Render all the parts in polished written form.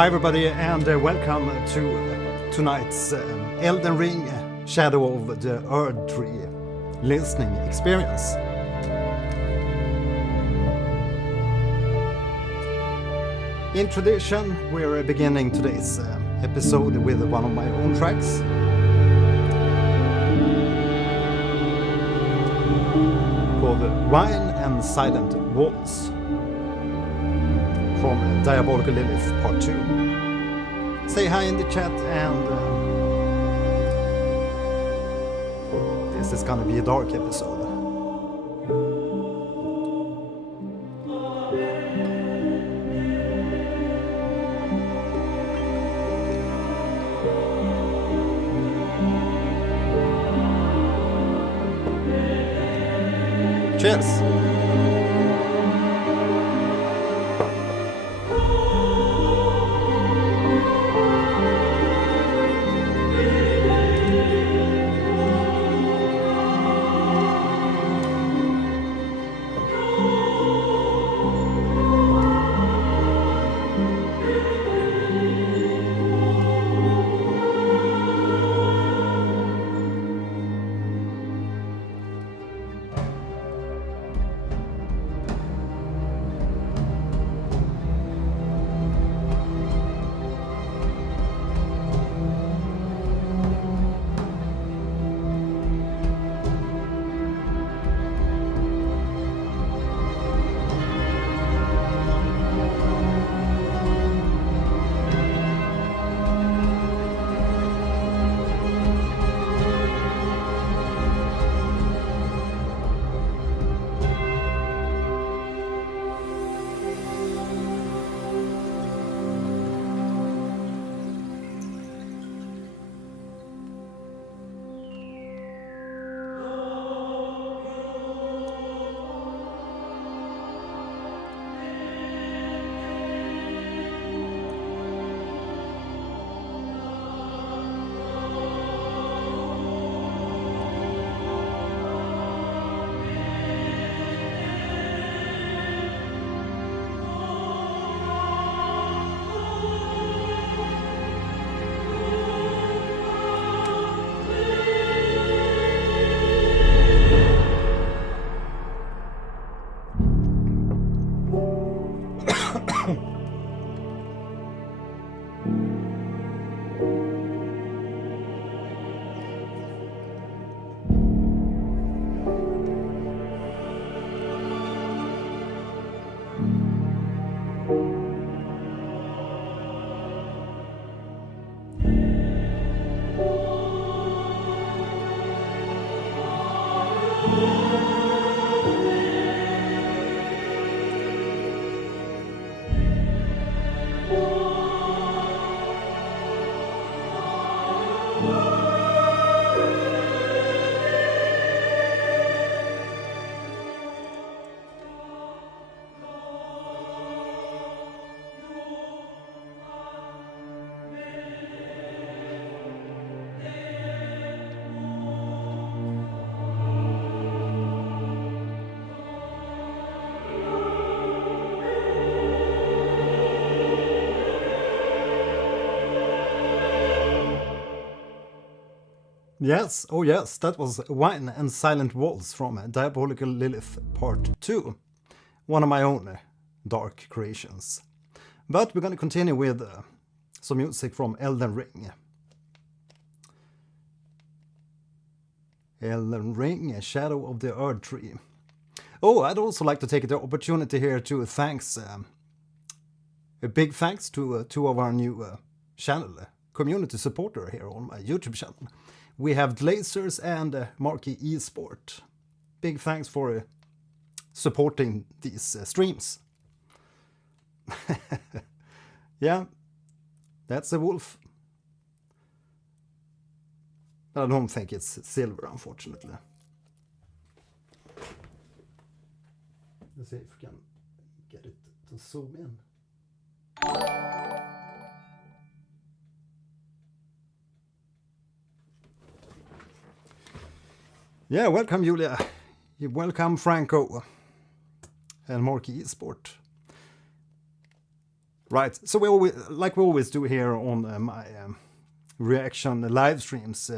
Hi everybody and welcome to tonight's Elden Ring Shadow of the Erdtree listening experience. In tradition, we're beginning today's episode with one of my own tracks. Called Wine and Silent Walls from Diabolical Lilith Part 2. Say hi in the chat and this is gonna be a dark episode. Cheers! Yes, oh yes, that was Wine and Silent Walls from Diabolical Lilith Part 2. One of my own dark creations. But we're going to continue with some music from Elden Ring. Elden Ring, Shadow of the Erdtree. Oh, I'd also like to take the opportunity here to thanks, a big thanks to two of our new channel community supporter here on my YouTube channel. We have Glazers and Marky Esport. Big thanks for supporting these streams. Yeah, that's a wolf. I don't think it's silver, unfortunately. Let's see if we can get it to zoom in. Yeah, welcome Julia. Welcome Franco and Marky Esport. Right, so we always do here on my reaction live streams,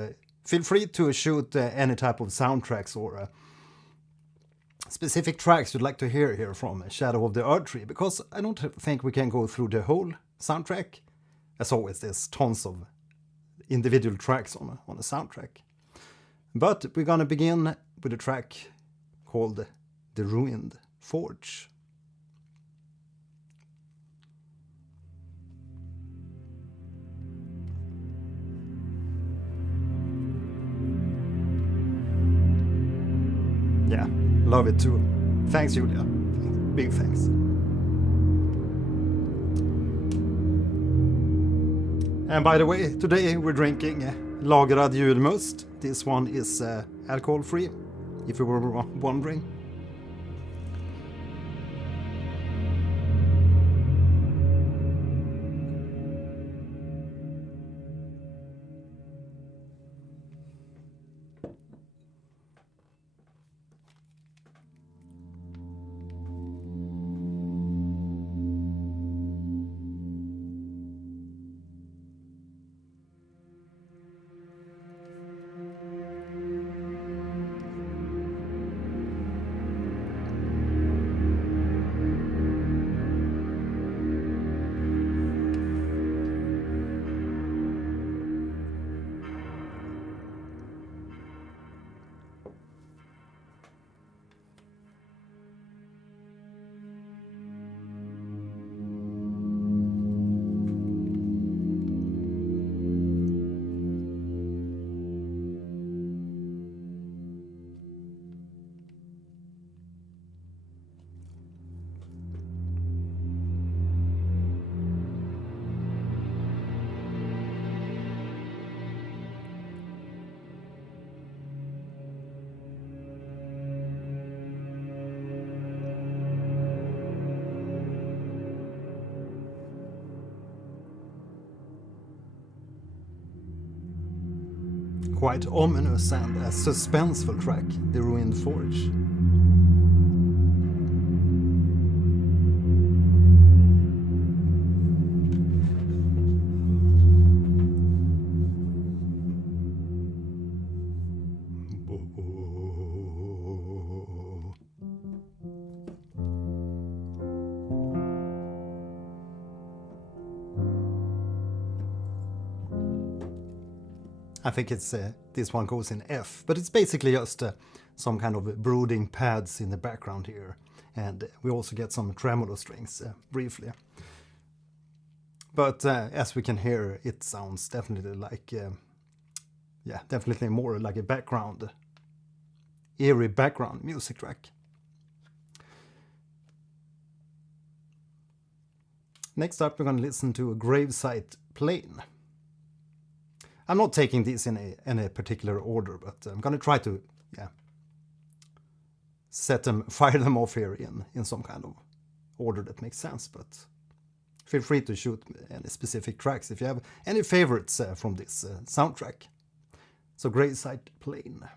feel free to shoot any type of soundtracks or specific tracks you'd like to hear here from Shadow of the Erdtree, because I don't think we can go through the whole soundtrack. As always, there's tons of individual tracks on a soundtrack. But we're gonna begin with a track called The Ruined Forge. Yeah, love it too. Thanks, Julia. Big thanks. And by the way, today we're drinking Lagrad julmust. This one is alcohol-free, if you were wondering. Quite ominous and a suspenseful track, The Ruined Forge. I think it's this one goes in F, but it's basically just some kind of brooding pads in the background here, and we also get some tremolo strings briefly. But as we can hear, it sounds definitely like, yeah, definitely more like a background, eerie background music track. Next up, we're going to listen to Gravesite Plain. I'm not taking these in any particular order, but I'm going to try to, yeah, fire them off here in some kind of order that makes sense. But feel free to shoot any specific tracks if you have any favorites from this soundtrack. So Gravesite Plain.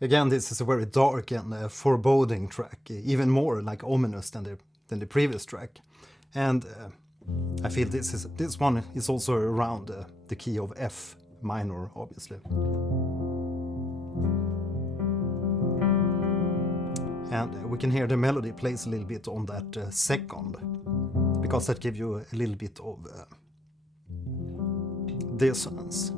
Again, this is a very dark and foreboding track, even more like ominous than the previous track. And I feel this one is also around the key of F minor, obviously. And we can hear the melody plays a little bit on that second, because that gives you a little bit of dissonance.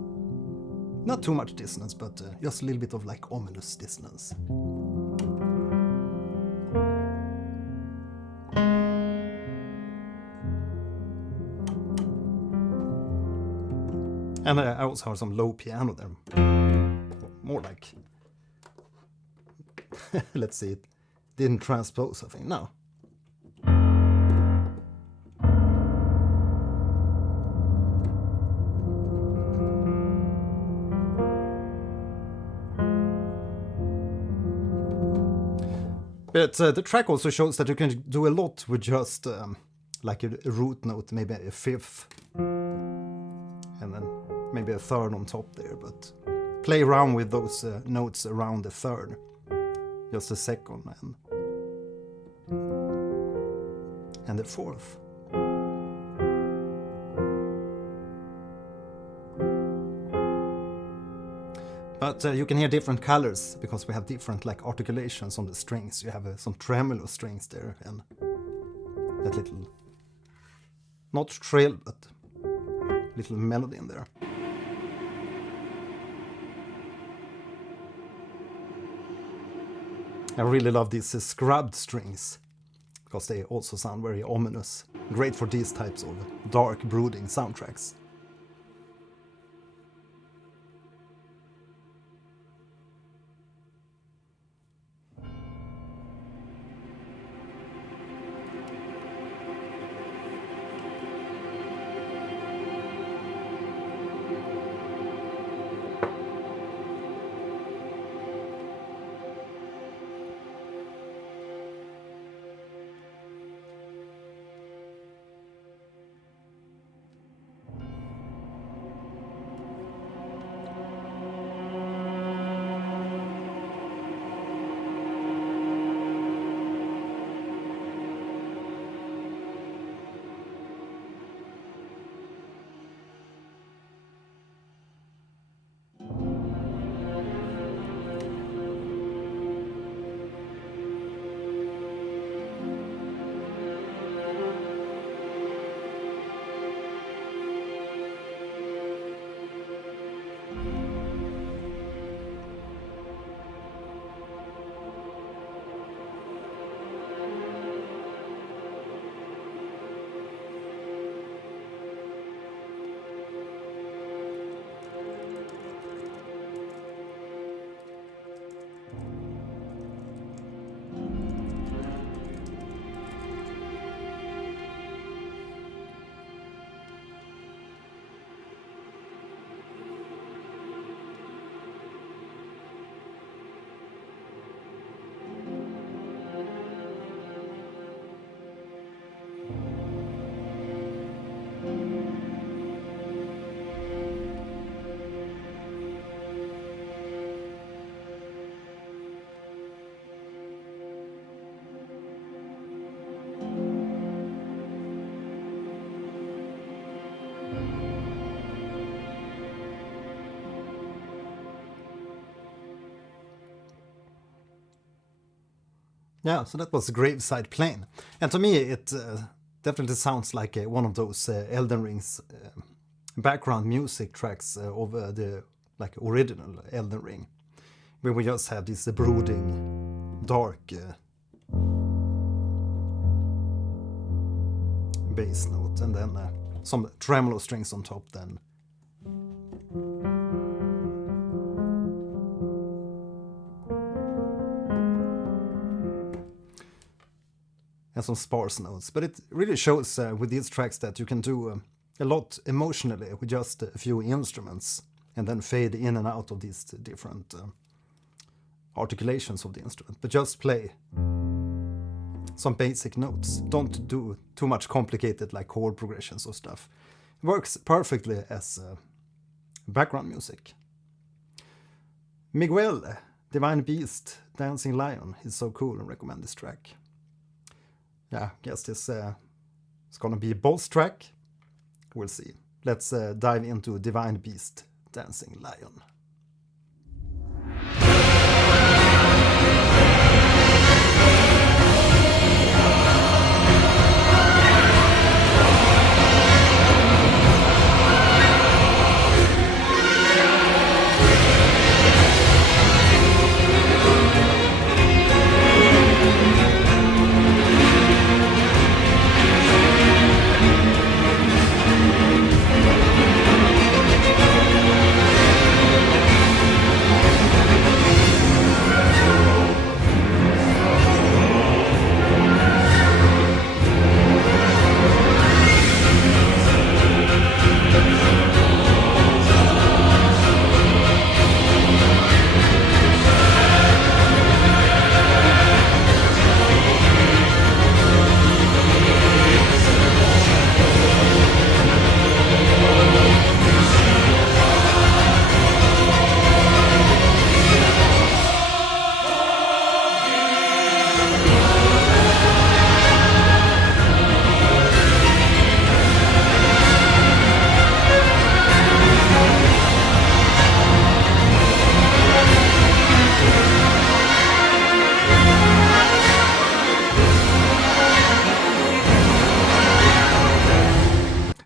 Not too much dissonance, but just a little bit of like ominous dissonance. And I also heard some low piano there. More like... Let's see, it didn't transpose, I think. No. But the track also shows that you can do a lot with just like a root note, maybe a fifth, and then maybe a third on top there, but play around with those notes around the third, just a second, and the fourth. But you can hear different colors because we have different like articulations on the strings. You have some tremolo strings there and that little, not trill, but little melody in there. I really love these scrubbed strings because they also sound very ominous. Great for these types of dark, brooding soundtracks. Yeah, so that was Gravesite Plain. And to me, it definitely sounds like one of those Elden Ring's background music tracks of the like original Elden Ring, where we just have this brooding, dark bass note, and then some tremolo strings on top then. And some sparse notes, but it really shows with these tracks that you can do a lot emotionally with just a few instruments and then fade in and out of these different articulations of the instrument, but just play some basic notes. Don't do too much complicated like chord progressions or stuff. It works perfectly as background music. Miguel, Divine Beast, Dancing Lion is so cool and recommend this track. Yeah, guess this is gonna be a boss track. We'll see. Let's dive into Divine Beast, Dancing Lion.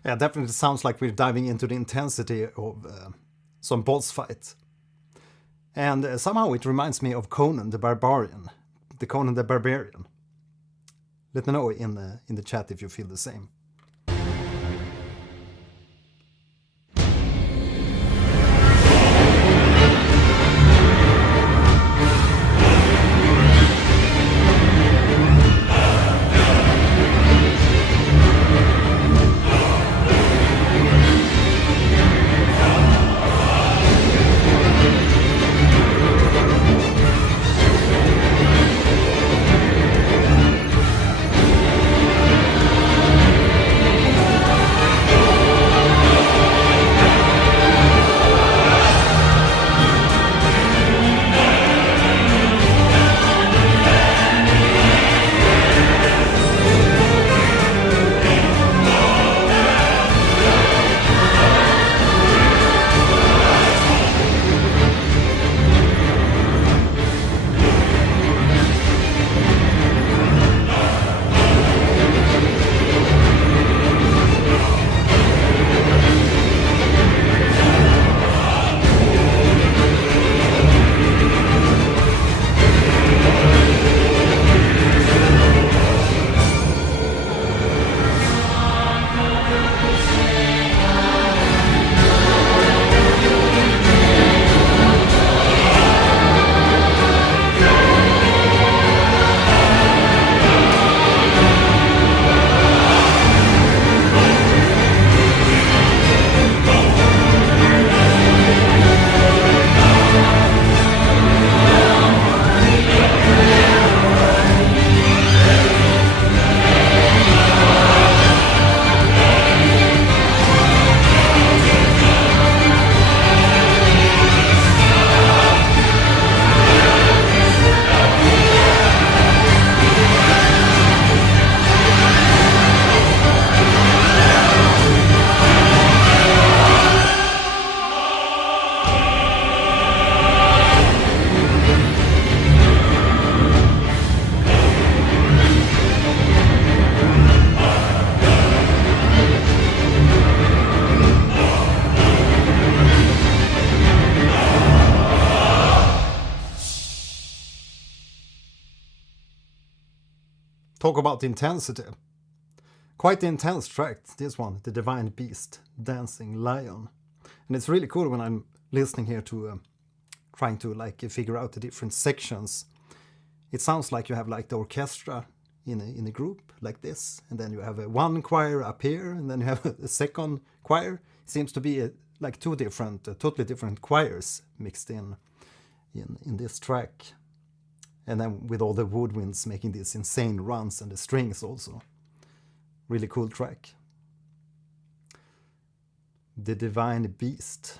Yeah, definitely sounds like we're diving into the intensity of some boss fight. And somehow it reminds me of Conan the Barbarian. The Conan the Barbarian. Let me know in the chat if you feel the same. Talk about intensity. Quite the intense track, this one, the Divine Beast, Dancing Lion. And it's really cool when I'm listening here to trying to like figure out the different sections. It sounds like you have like the orchestra in a group like this, and then you have one choir up here, and then you have a second choir. It seems to be like two different, totally different choirs mixed in this track. And then with all the woodwinds making these insane runs and the strings also. Really cool track. The Divine Beast.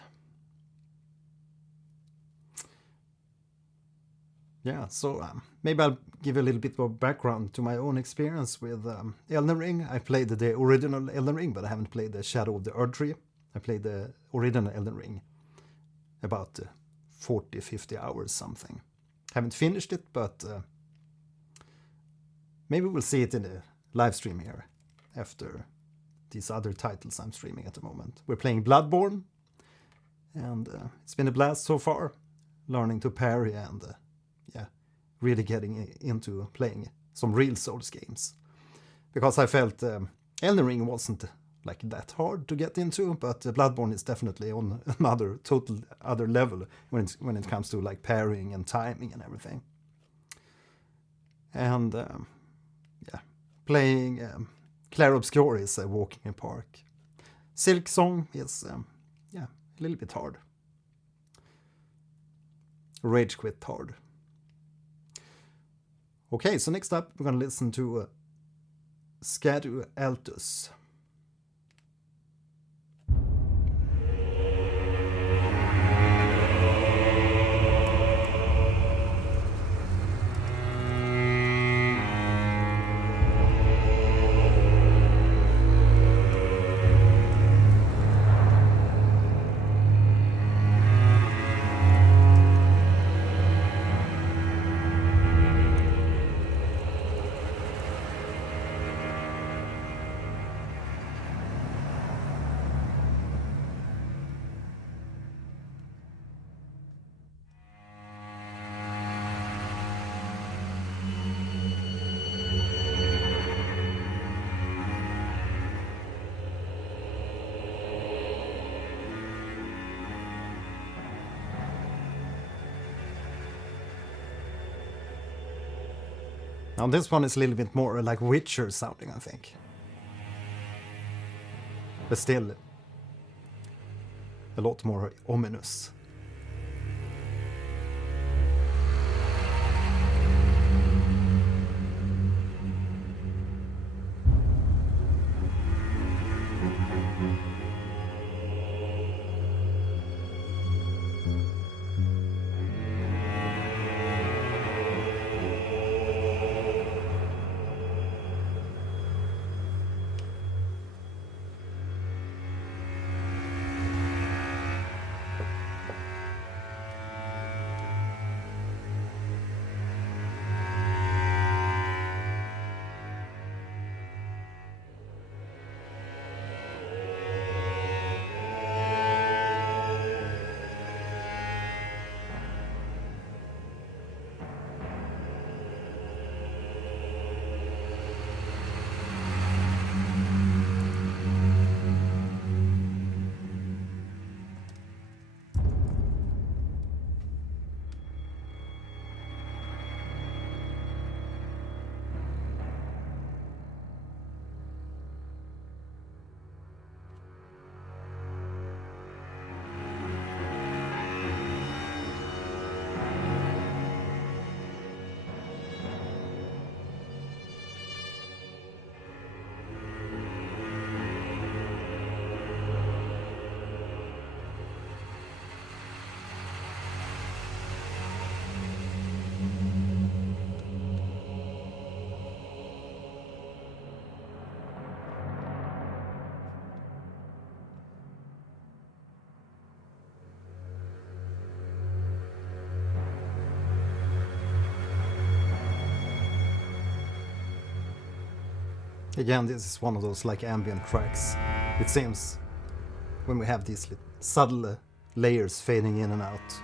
yeah, so maybe I'll give a little bit of background to my own experience with Elden Ring. I played the original Elden Ring, but I haven't played the Shadow of the Erdtree. I played the original Elden Ring about 40, 50 hours something. Haven't finished it, but maybe we'll see it in a live stream here after these other titles I'm streaming at the moment. We're playing Bloodborne, and it's been a blast so far, learning to parry and really getting into playing some real Souls games. Because I felt Elden Ring wasn't like that hard to get into, but Bloodborne is definitely on another total other level when it comes to like parrying and timing and everything. And playing Clair Obscur is a walk in a park. Silk Song is a little bit hard. Rage Quit hard. Okay, so next up we're gonna listen to Scadu Altus. Now this one is a little bit more like Witcher sounding, I think. But still, a lot more ominous. Again, this is one of those like ambient tracks, it seems, when we have these subtle layers fading in and out.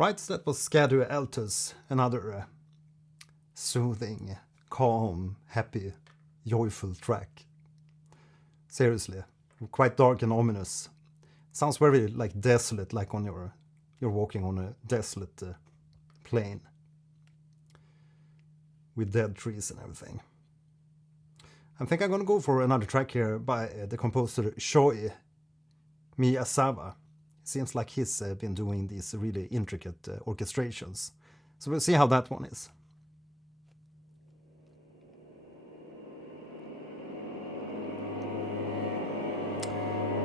Right, so that was Scadu Altus, another soothing, calm, happy, joyful track. Seriously, quite dark and ominous. Sounds very like desolate, like on you're walking on a desolate plain with dead trees and everything. I think I'm gonna go for another track here by the composer Shoei Miyazawa. Seems like he's been doing these really intricate orchestrations. So we'll see how that one is.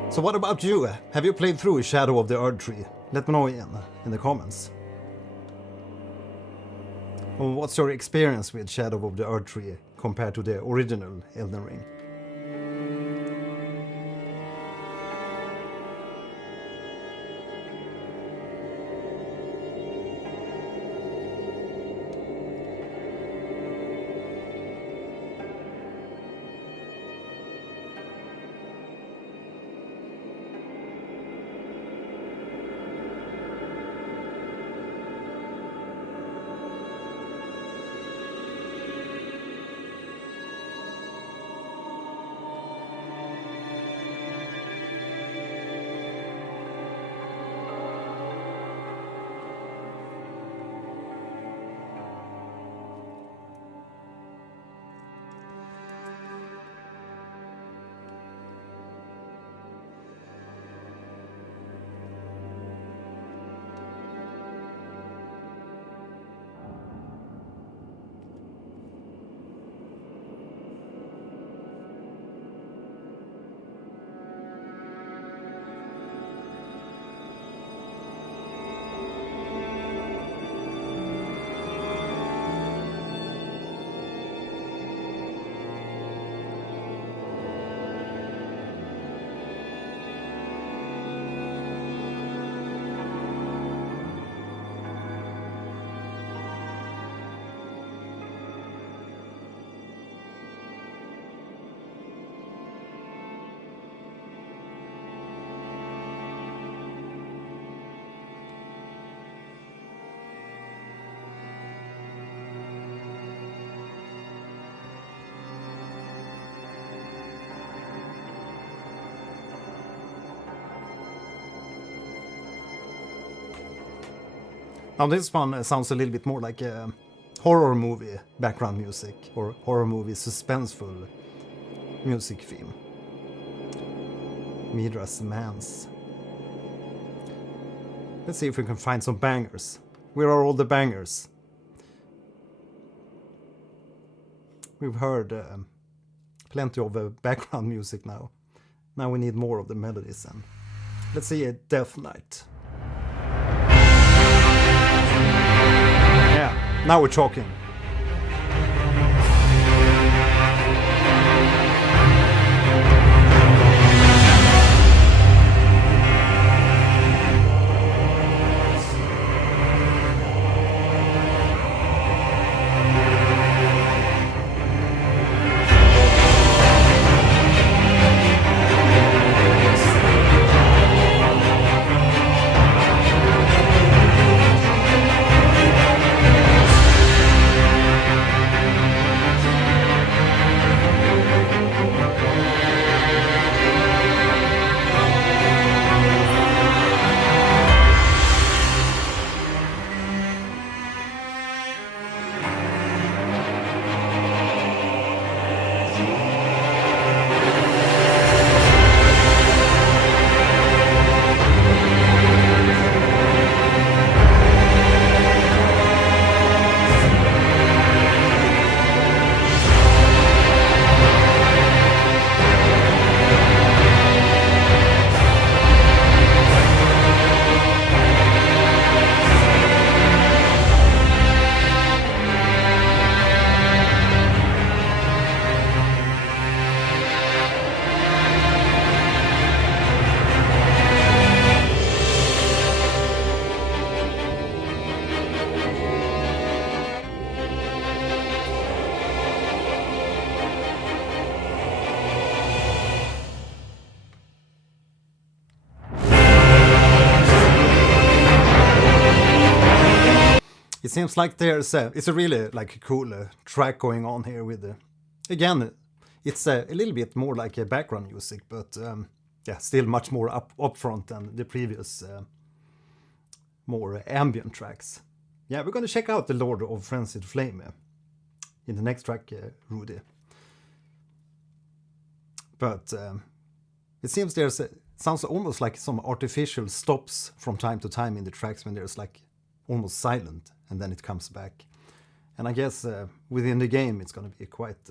So what about you? Have you played through Shadow of the Erdtree? Let me know in the comments. Well, what's your experience with Shadow of the Erdtree compared to the original Elden Ring? Now this one sounds a little bit more like a horror movie background music or horror movie suspenseful music theme. Midras Manse. Let's see if we can find some bangers. Where are all the bangers? We've heard plenty of background music now. Now we need more of the melodies. And let's see a Death Knight. Yeah, now we're talking. seems like it's a really like cool track going on here with again, it's a little bit more like a background music, but yeah, still much more upfront than the previous more ambient tracks. Yeah, we're going to check out the Lord of Frenzied Flame in the next track, Rudy. But it seems sounds almost like some artificial stops from time to time in the tracks when there's like almost silent and then it comes back. And I guess within the game it's going to be quite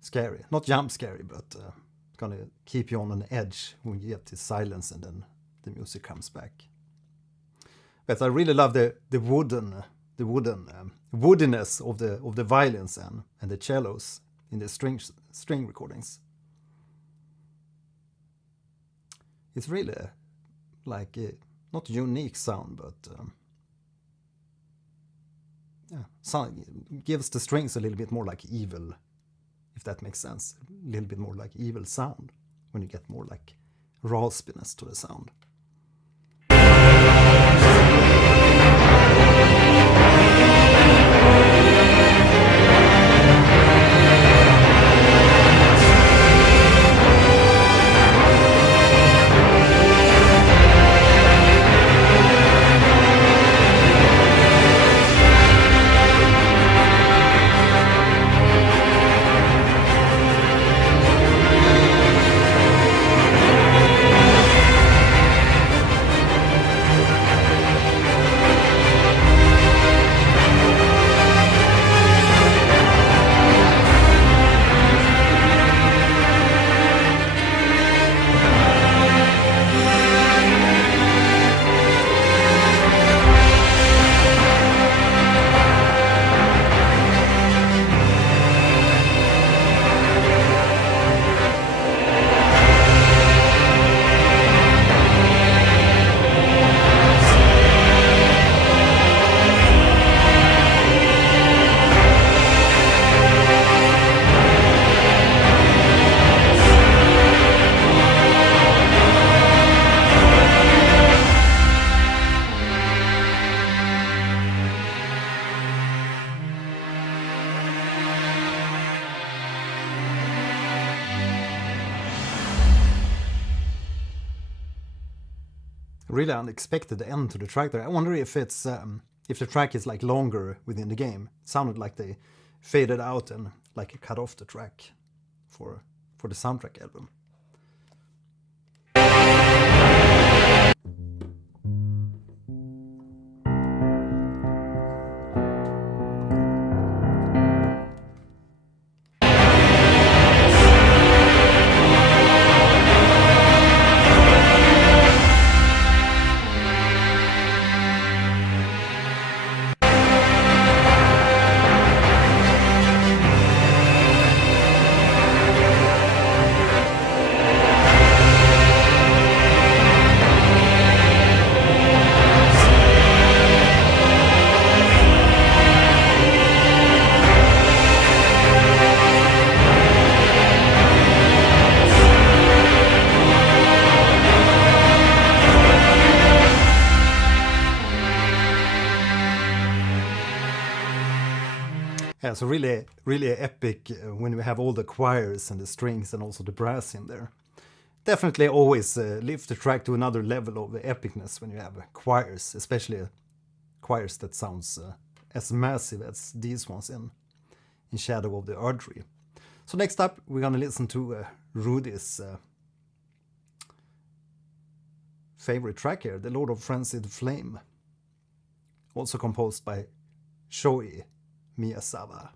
scary. Not jump scary, but it's going to keep you on an edge when you get this silence and then the music comes back. But I really love the woodiness of the violins and the cellos in the string recordings. It's really like not unique sound, but gives the strings a little bit more like evil, if that makes sense. A little bit more like evil sound when you get more like raspiness to the sound. Really unexpected end to the track there. I wonder if it's if the track is like longer within the game. It sounded like they faded out and like cut off the track for the soundtrack album. Yeah, so really epic when we have all the choirs and the strings and also the brass in there. Definitely always lift the track to another level of epicness when you have choirs, especially choirs that sounds as massive as these ones in Shadow of the Erdtree. So next up we're gonna listen to Rudy's favorite track here, the Lord of Frenzied Flame, also composed by Shoei Miyazawa.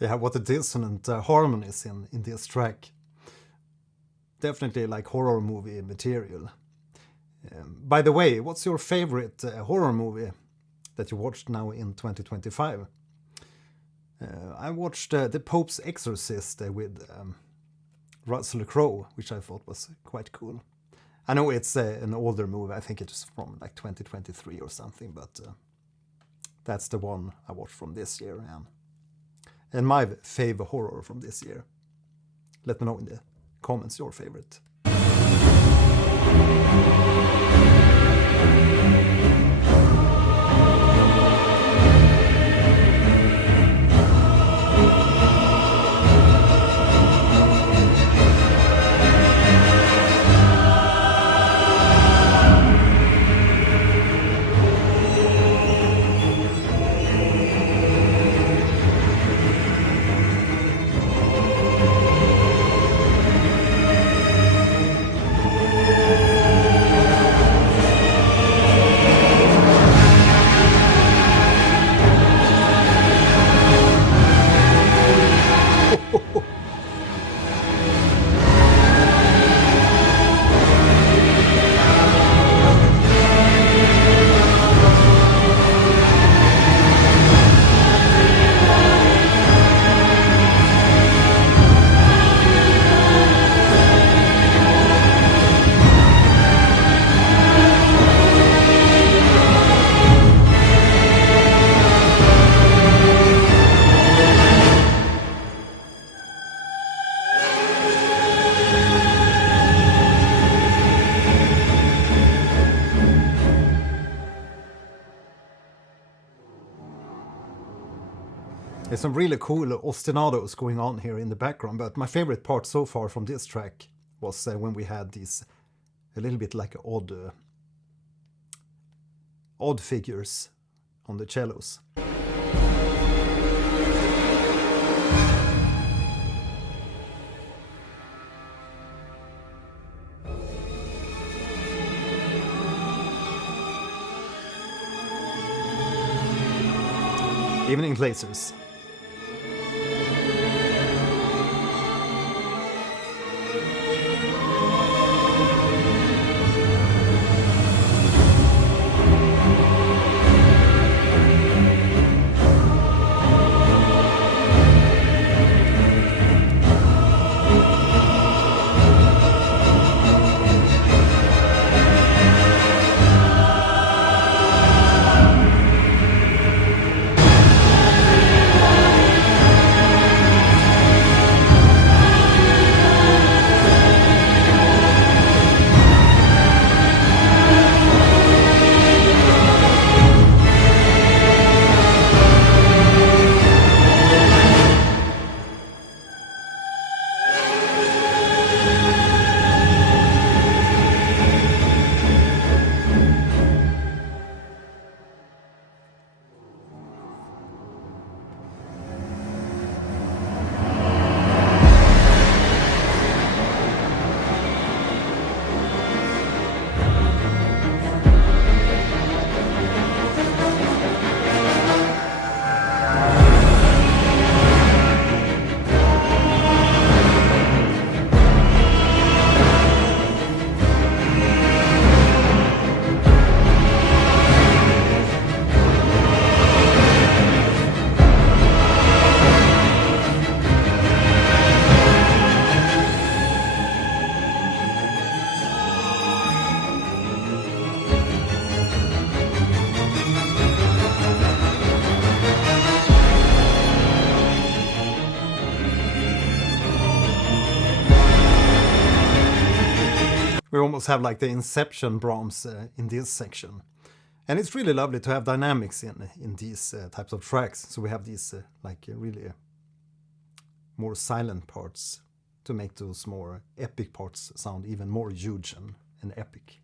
Yeah, what a dissonant harmonies in this track. Definitely like horror movie material. By the way, what's your favorite horror movie that you watched now in 2025? I watched The Pope's Exorcist with Russell Crowe, which I thought was quite cool. I know it's an older movie, I think it's from like 2023 or something, but that's the one I watched from this year. And my favorite horror from this year. Let me know in the comments your favorite. There's some really cool ostinatos going on here in the background, but my favorite part so far from this track was when we had these a little bit like odd figures on the cellos. Evening Blazers. We almost have like the Inception Brahms in this section. And it's really lovely to have dynamics in these types of tracks. So we have these really more silent parts to make those more epic parts sound even more huge and epic.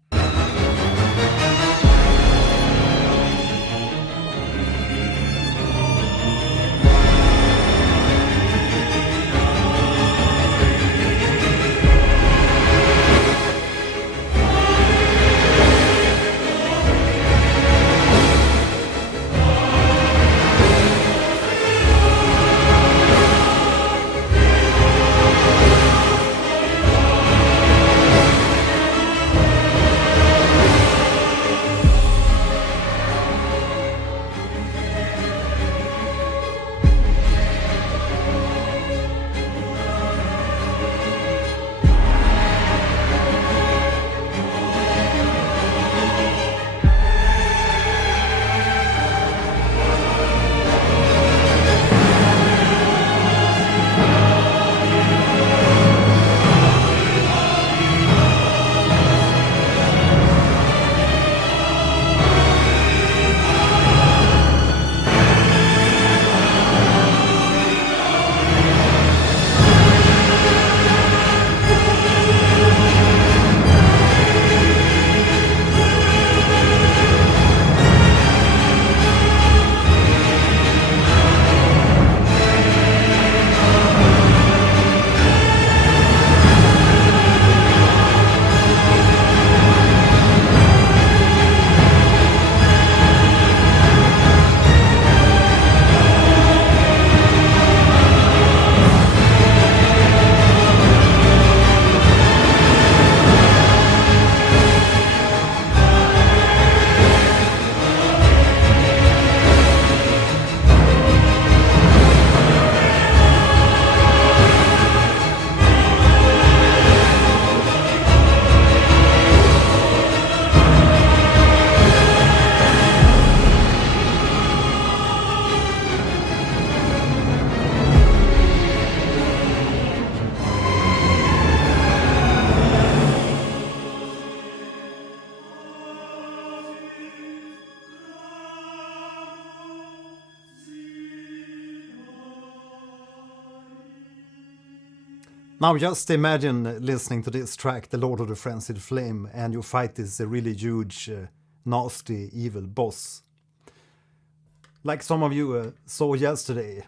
Now just imagine listening to this track, The Lord of the Frenzied Flame, and you fight this really huge, nasty, evil boss. Like some of you saw yesterday,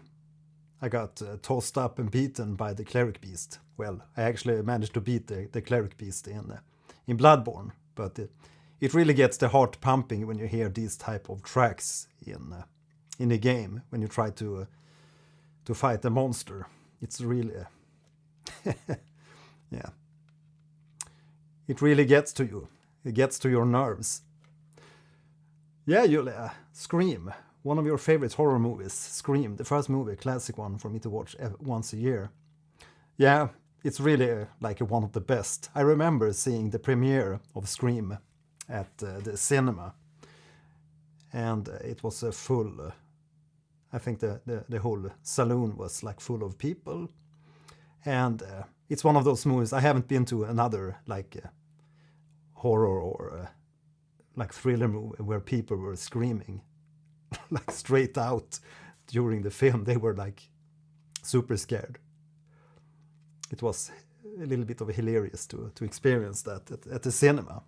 I got tossed up and beaten by the Cleric Beast. Well, I actually managed to beat the Cleric Beast in Bloodborne, but it really gets the heart pumping when you hear these type of tracks in the game, when you try to fight a monster. It's really... yeah. It really gets to you. It gets to your nerves. Yeah, Julia, Scream. One of your favorite horror movies, Scream, the first movie, classic one for me to watch once a year. Yeah, it's really like one of the best. I remember seeing the premiere of Scream at the cinema. And it was a full... I think the whole saloon was like full of people. And it's one of those movies. I haven't been to another like horror or like thriller movie where people were screaming like straight out during the film. They were like super scared. It was a little bit of hilarious to experience that at the cinema.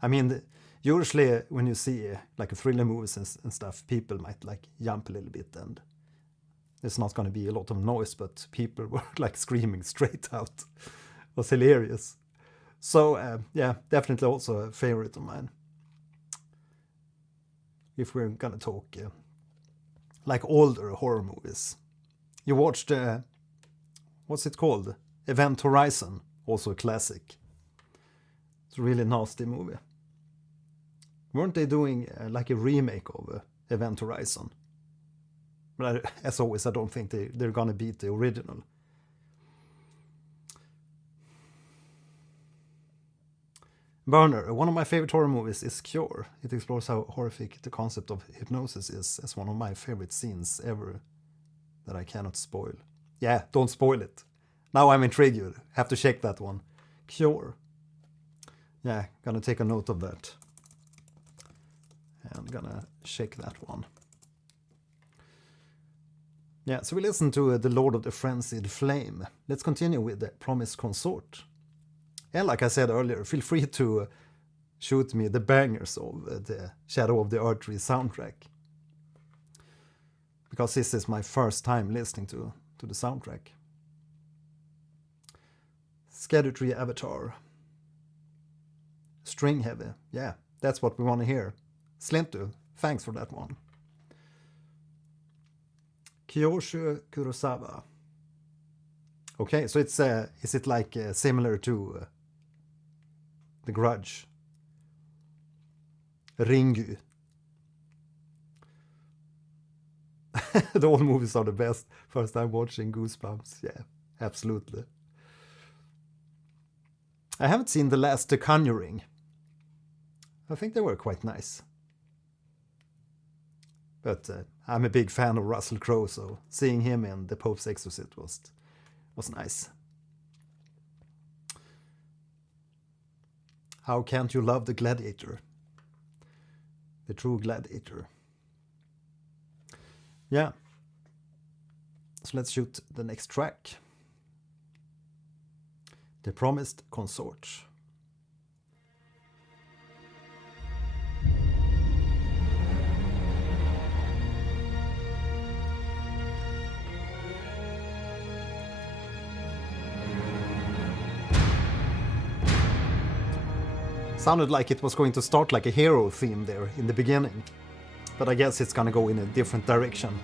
I mean, usually when you see like a thriller movies and stuff, people might like jump a little bit, and there's not going to be a lot of noise, but people were like screaming straight out. It was hilarious. So yeah, definitely also a favorite of mine. If we're going to talk like older horror movies. You watched, what's it called? Event Horizon, also a classic. It's a really nasty movie. Weren't they doing like a remake of Event Horizon? But as always, I don't think they're gonna beat the original. Burner, one of my favorite horror movies is Cure. It explores how horrific the concept of hypnosis is, as one of my favorite scenes ever that I cannot spoil. Yeah, don't spoil it. Now I'm intrigued. Have to check that one. Cure. Yeah, gonna take a note of that. And gonna check that one. Yeah, so we listened to The Lord of the Frenzied Flame. Let's continue with the Promised Consort. And like I said earlier, feel free to shoot me the bangers of the Shadow of the Erdtree soundtrack. Because this is my first time listening to the soundtrack. Scadutree Avatar. String heavy. Yeah, that's what we want to hear. Slintu, thanks for that one. Kiyoshi Kurosawa. Okay, so it's is it like similar to The Grudge? Ringu. The old movies are the best. First time watching Goosebumps. Yeah, absolutely. I haven't seen the last The Conjuring. I think they were quite nice. But I'm a big fan of Russell Crowe, so seeing him in The Pope's Exorcist was nice. How can't you love the gladiator? The true gladiator. Yeah. So let's shoot the next track. The Promised Consort. Sounded like it was going to start like a hero theme there in the beginning. But I guess it's gonna go in a different direction.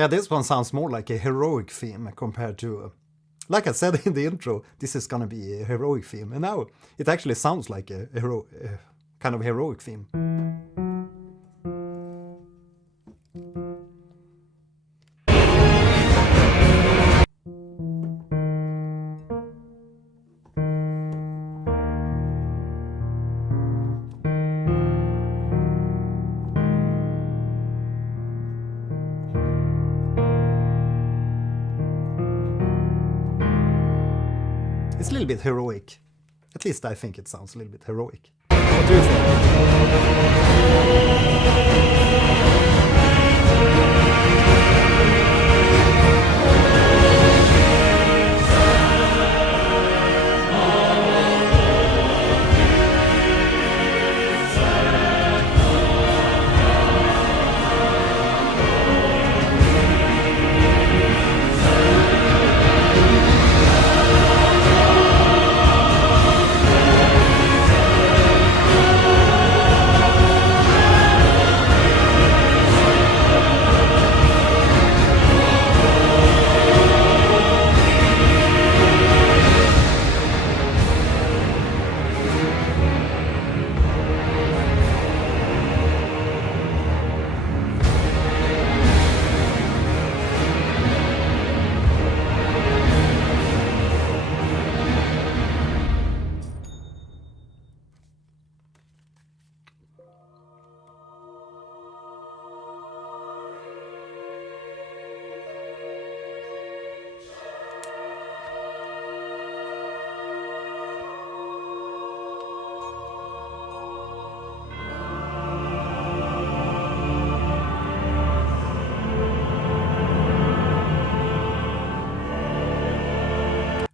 Yeah, this one sounds more like a heroic theme compared to... like I said in the intro, this is gonna be a heroic theme. And now it actually sounds like a kind of heroic theme. It's a little bit heroic. At least I think it sounds a little bit heroic. What do you think?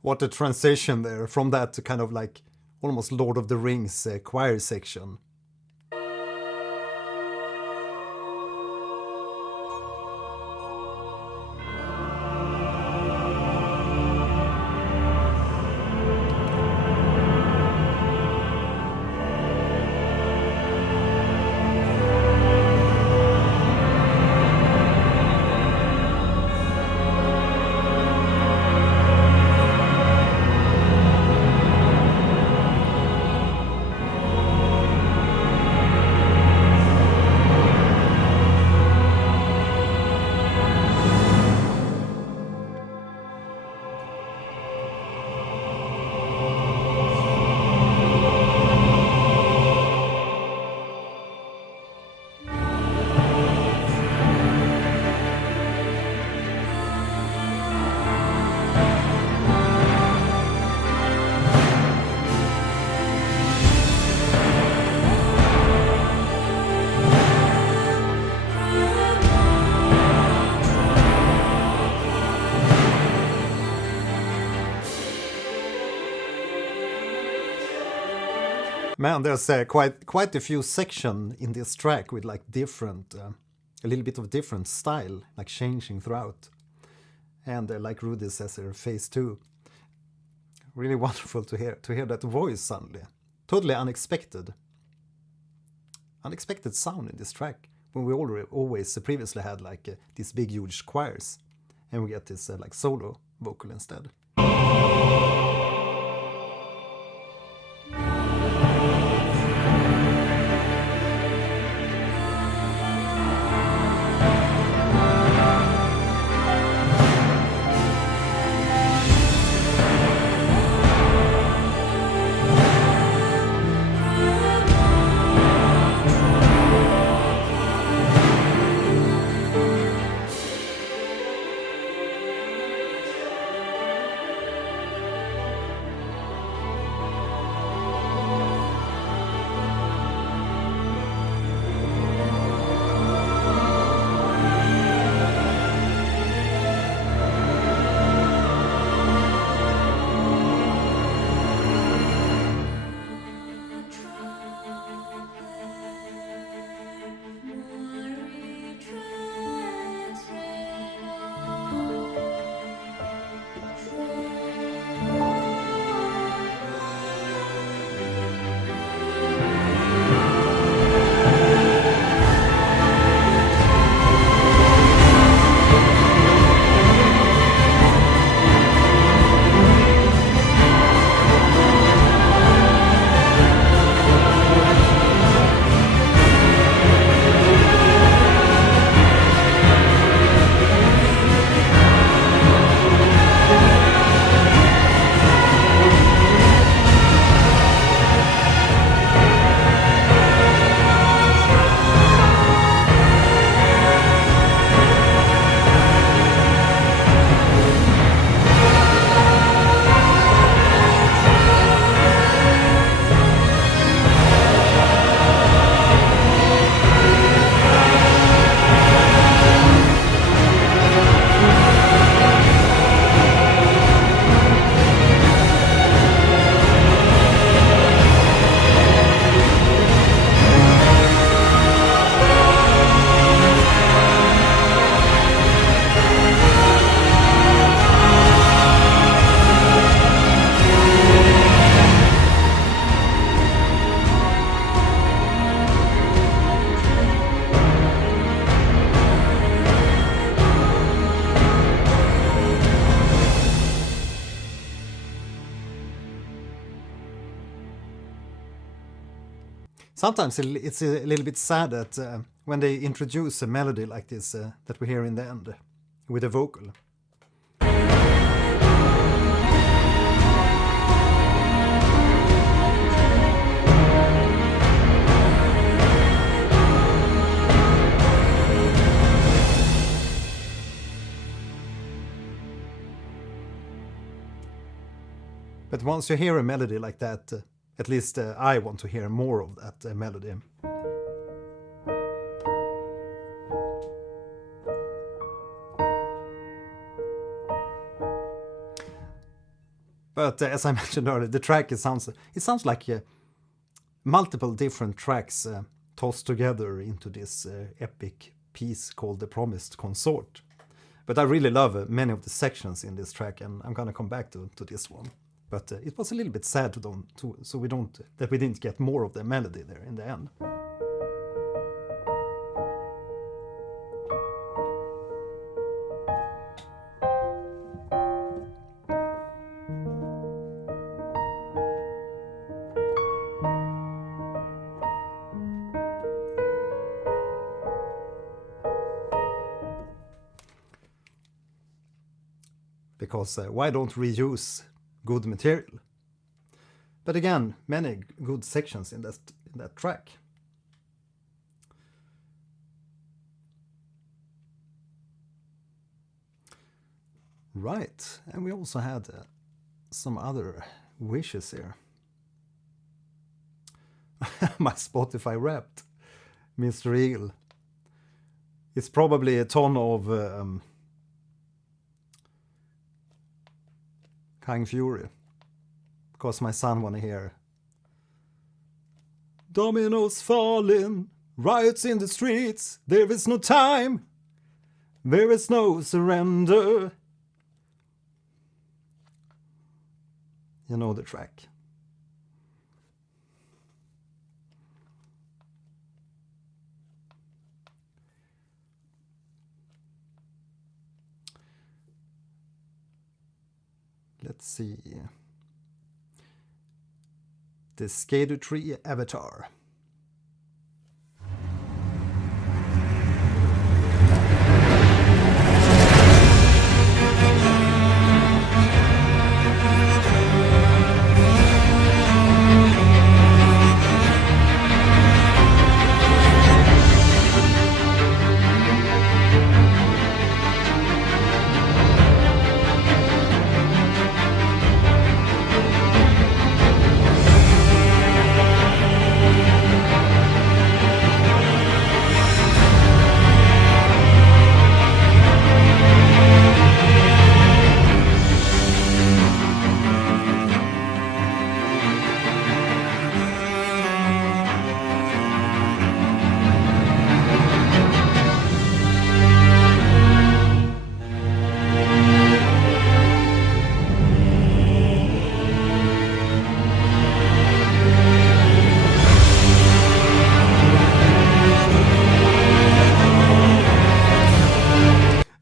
What a transition there from that to kind of like almost Lord of the Rings choir section. Man, there's quite a few sections in this track with like different, a little bit of different style, like changing throughout. And like Rudy says here, phase 2. Really wonderful to hear that voice suddenly. Totally unexpected. Unexpected sound in this track. When we always previously had like these big huge choirs. And we get this like solo vocal instead. Sometimes it's a little bit sad that when they introduce a melody like this that we hear in the end with a vocal. But once you hear a melody like that, at least I want to hear more of that melody. But as I mentioned earlier, the track it sounds like multiple different tracks tossed together into this epic piece called The Promised Consort. But I really love many of the sections in this track, and I'm gonna come back to this one. But it was a little bit sad that we didn't get more of the melody there in the end. Because why don't reuse good material? But again, many good sections in that track. Right, and we also had some other wishes here. My Spotify Wrapped, Mr. Eagle. It's probably a ton of King Fury, because my son wanna hear dominoes falling, riots in the streets, there is no time, there is no surrender. You know the track. Let's see. The Scadutree Avatar.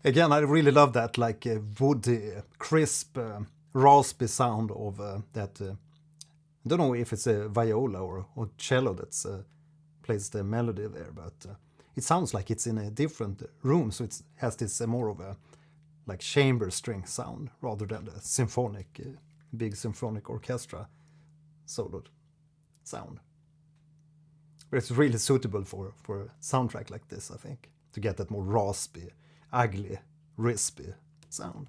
Again, I really love that like woody, crisp, raspy sound of that. I don't know if it's a viola or cello that's plays the melody there, but it sounds like it's in a different room, so it has this more of a like chamber string sound rather than the symphonic, big symphonic orchestra solo sound. But it's really suitable for a soundtrack like this, I think, to get that more raspy, ugly, rispy sound.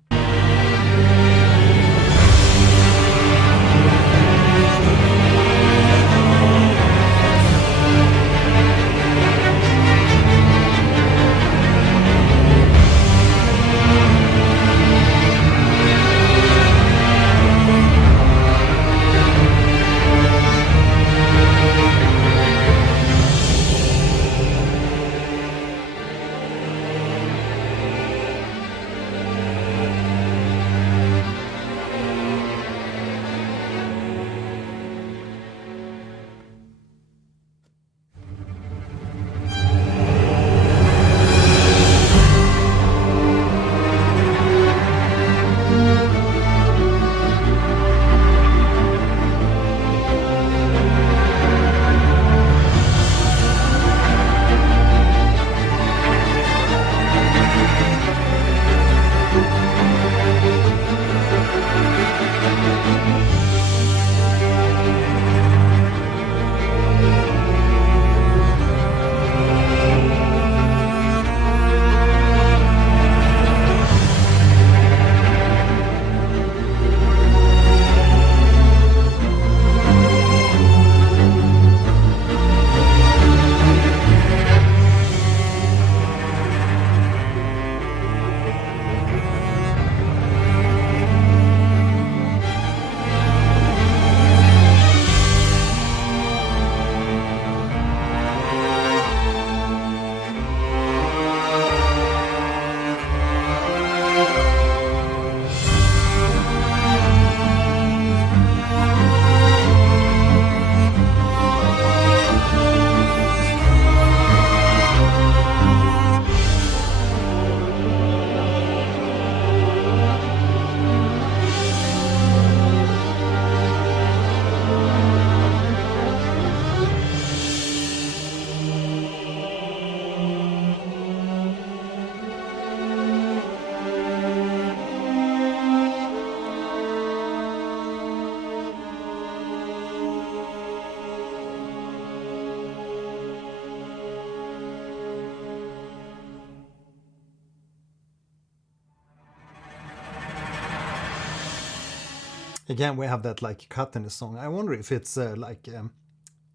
Again, we have that like cut in the song. I wonder if it's like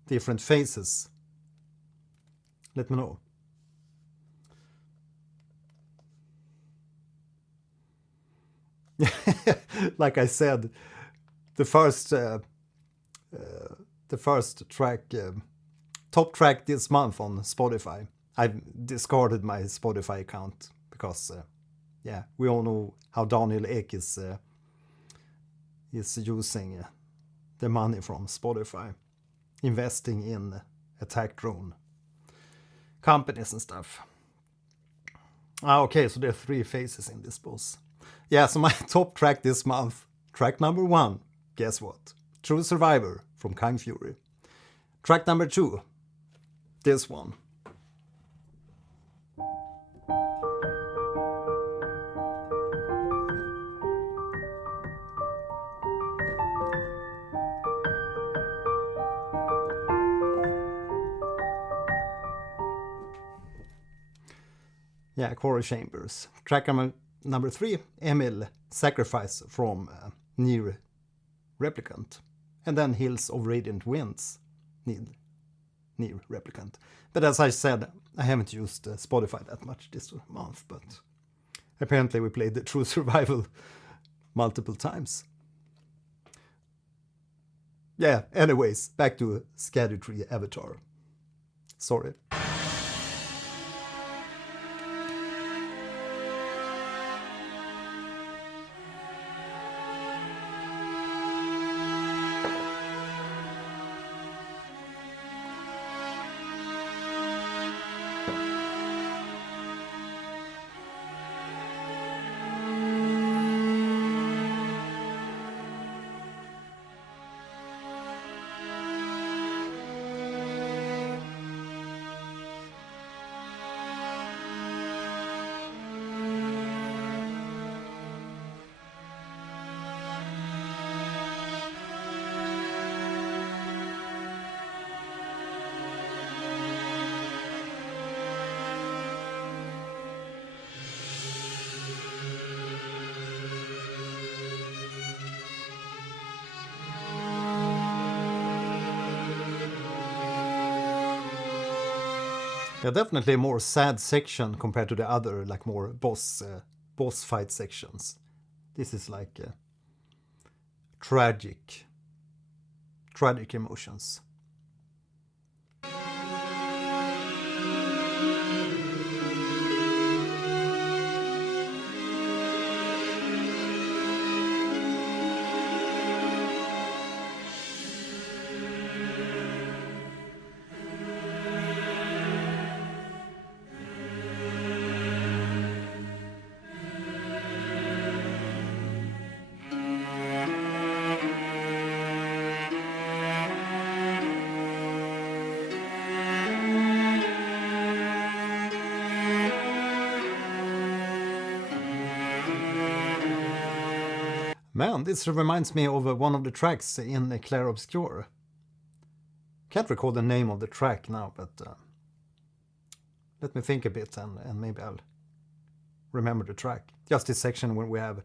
different phases. Let me know. Like I said, the first track, top track this month on Spotify. I've discarded my Spotify account because, yeah, we all know how Daniel Ek is using the money from Spotify, investing in attack drone companies and stuff. Okay, so there are 3 phases in this boss. Yeah, so my top track this month, track number 1, guess what? True Survivor from Kang Fury. Track number 2, this one. Yeah, Quarry Chambers. Track number 3, Emil, Sacrifice from Nier Replicant. And then Hills of Radiant Winds, Nier Replicant. But as I said, I haven't used Spotify that much this month, but apparently we played the True Survival multiple times. Yeah, anyways, back to Scadutree Avatar. Sorry. Yeah, definitely a more sad section compared to the other, like more boss fight sections. This is like tragic emotions. Man, this reminds me of one of the tracks in Clair Obscure. Can't recall the name of the track now, but let me think a bit and maybe I'll remember the track. Just this section when we have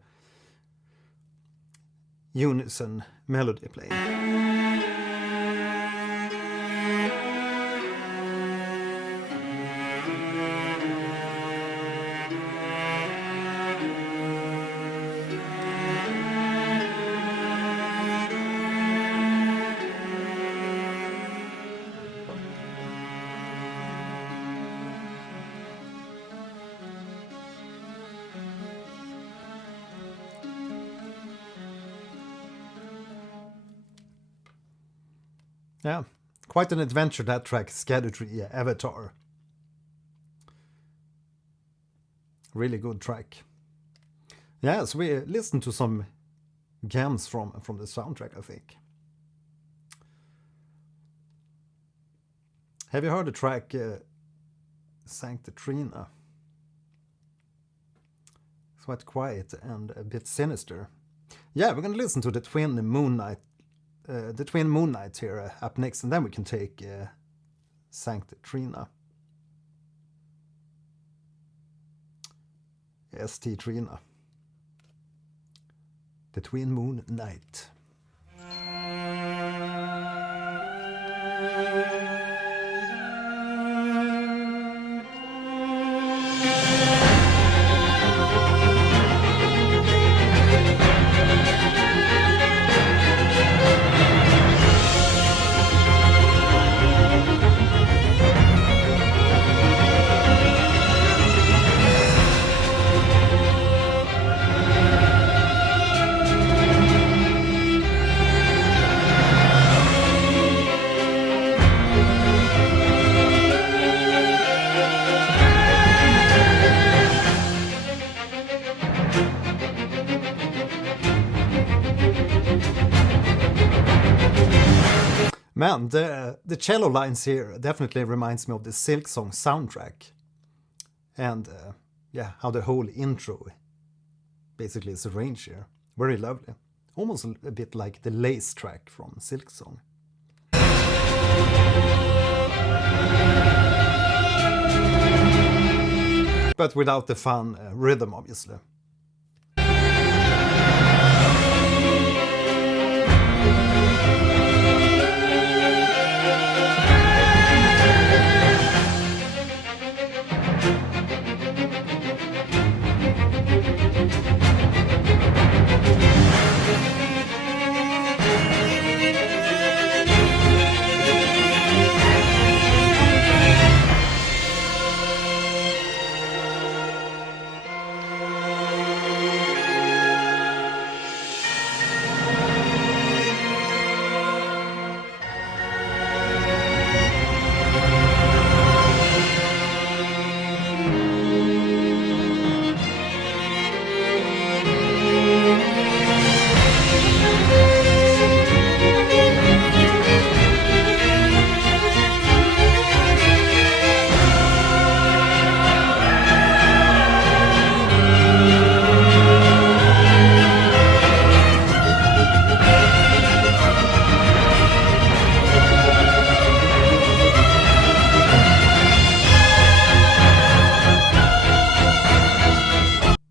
unison melody playing. Yeah, quite an adventure, that track, Scadutree Avatar. Really good track. Yeah, so we listened to some gems from the soundtrack, I think. Have you heard the track Trina? It's quite quiet and a bit sinister. Yeah, we're going to listen to the Twin Moon Knights here up next, and then we can take Trina. ST Trina. The Twin Moon Knight. Man, the cello lines here definitely reminds me of the Silksong soundtrack. And yeah, how the whole intro basically is arranged here. Very lovely. Almost a bit like the Lace track from Silksong. But without the fun rhythm, obviously.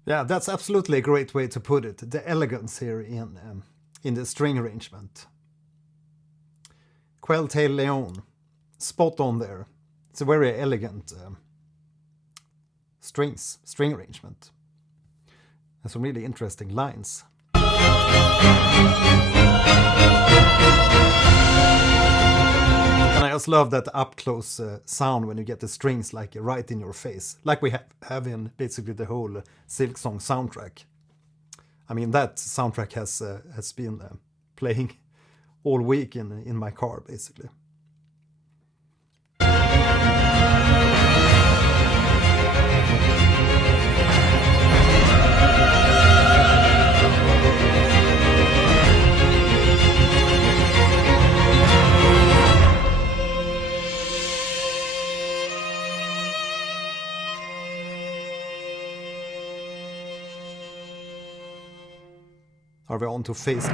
Yeah, that's absolutely a great way to put it. The elegance here in the string arrangement. Quelltail Leon, spot on there. It's a very elegant string arrangement. And some really interesting lines. And I just love that up-close sound when you get the strings like right in your face. Like we have in basically the whole Silksong soundtrack. I mean, that soundtrack has been playing all week in my car, basically. Are we on to phase 2?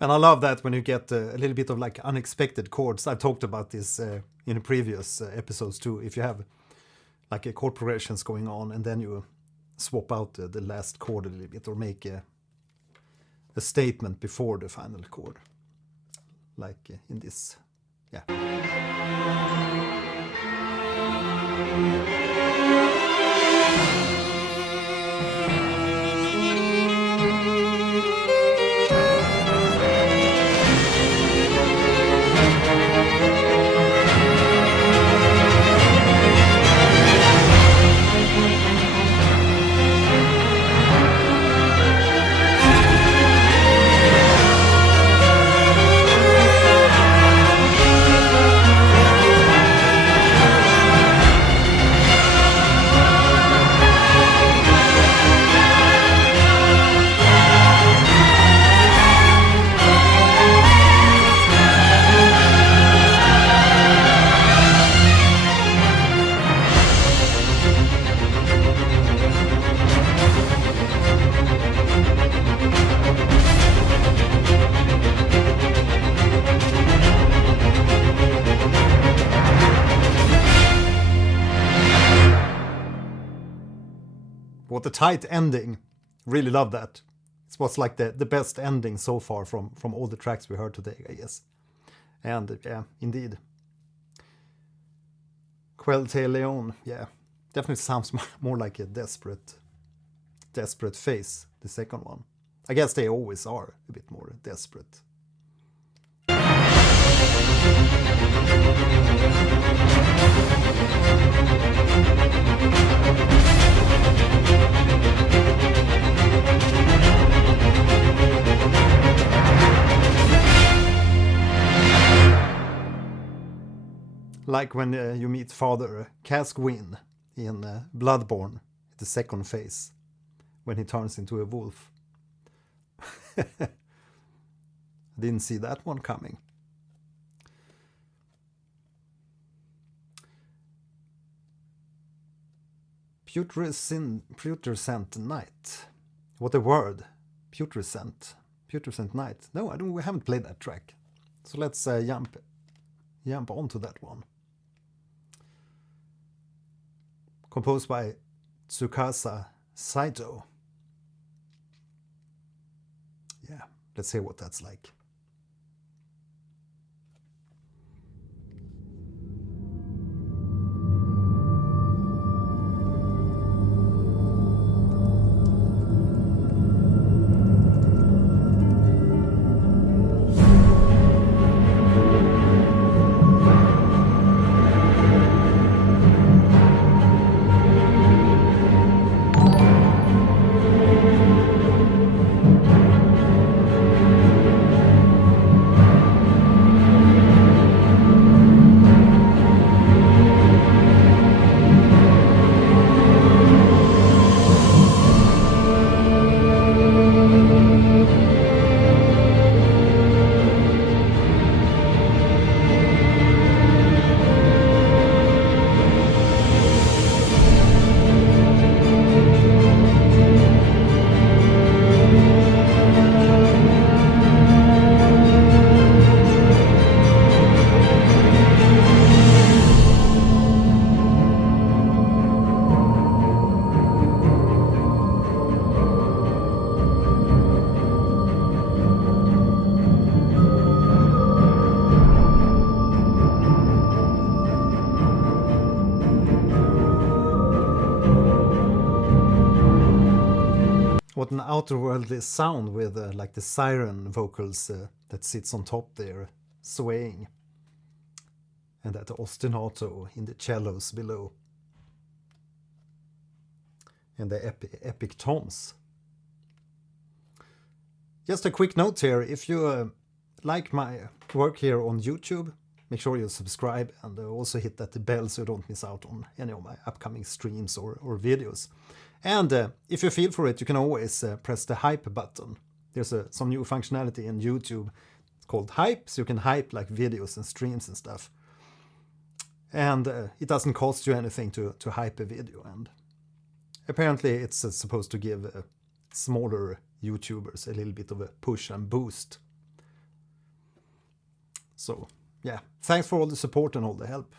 And I love that when you get a little bit of like unexpected chords. I've talked about this in previous episodes too. If you have like a chord progressions going on and then you swap out the last chord a little bit or make a statement before the final chord. Like in this, yeah. What a tight ending. Really love that. It was like the best ending so far from all the tracks we heard today, I guess. And yeah, indeed. Quelltail Leon, yeah. Definitely sounds more like a desperate phase, the second one. I guess they always are a bit more desperate. Like when you meet Father Caskwin in Bloodborne, the second phase, when he turns into a wolf. Didn't see that one coming. Putrescent Knight. What a word. Putrescent Knight. No, we haven't played that track. So let's jump onto that one. Composed by Tsukasa Saito. Yeah, let's see what that's like. got an outerworldly sound with like the siren vocals that sits on top there, swaying. And that ostinato in the cellos below. And the epic tones. Just a quick note here, if you like my work here on YouTube, make sure you subscribe and also hit that bell so you don't miss out on any of my upcoming streams or videos. And if you feel for it, you can always press the hype button. There's some new functionality in YouTube. It's called hype, so you can hype like videos and streams and stuff. And it doesn't cost you anything to hype a video. And apparently it's supposed to give smaller YouTubers a little bit of a push and boost. So, yeah, thanks for all the support and all the help.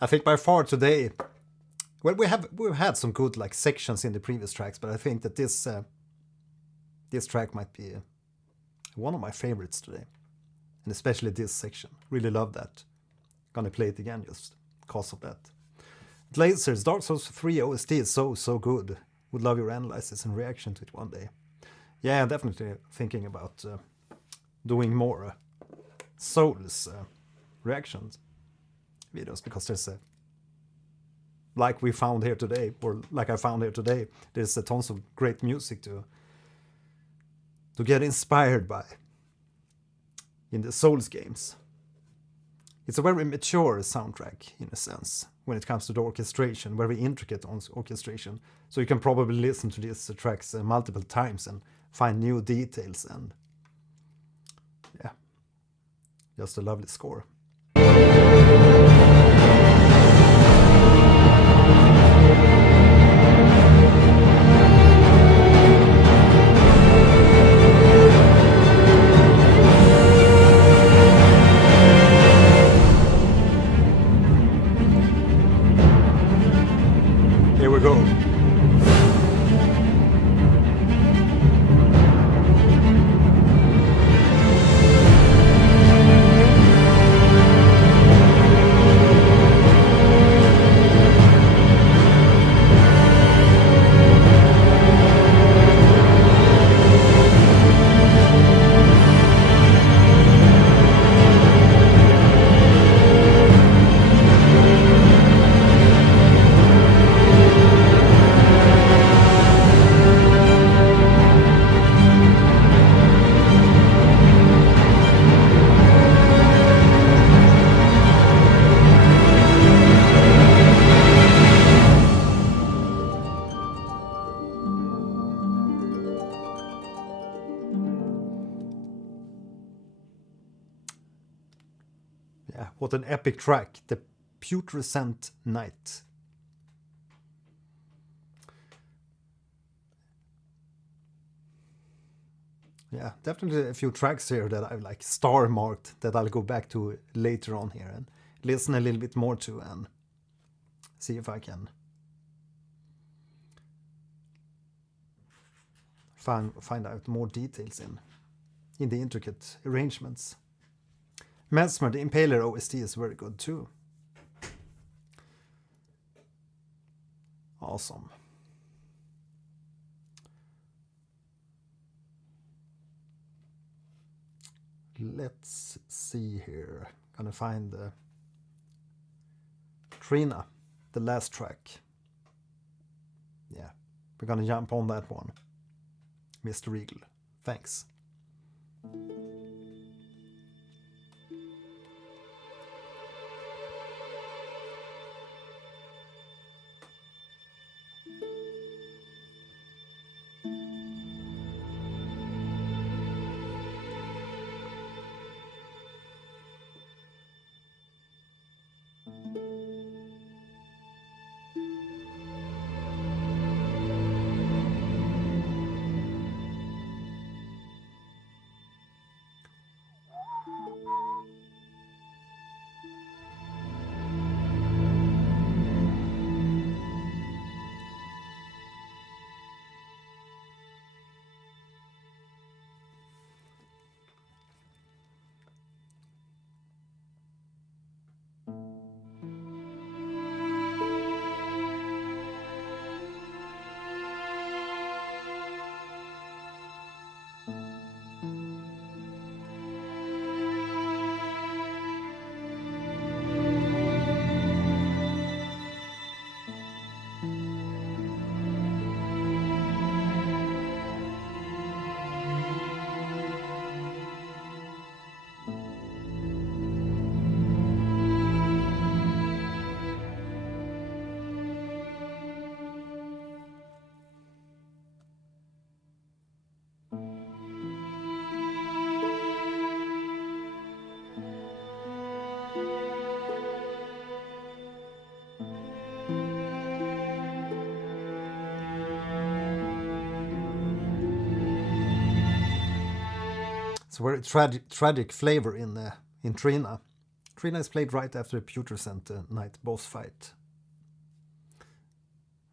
I think by far today, well, we've had some good like sections in the previous tracks, but I think that this track might be one of my favorites today, and especially this section. Really love that. Gonna play it again just because of that. Lasers, Dark Souls 3 OST is so good. Would love your analysis and reaction to it one day. Yeah, definitely thinking about doing more Souls reactions videos, because there's like we found here today, or like I found here today, there's tons of great music to get inspired by in the Souls games. It's a very mature soundtrack in a sense when it comes to the orchestration, very intricate orchestration. So you can probably listen to these tracks multiple times and find new details, and yeah, just a lovely score. Here we go. What an epic track, the Putrescent Knight. Yeah, definitely a few tracks here that I've like star marked that I'll go back to later on here and listen a little bit more to and see if I can find out more details in the intricate arrangements. Messmer, the Impaler OST is very good too. Awesome. Let's see here. Gonna find Trina, the last track. Yeah, we're gonna jump on that one. Mr. Regal, thanks. It's a very tragic flavor in Trina. Trina is played right after the Putrescent Knight boss fight.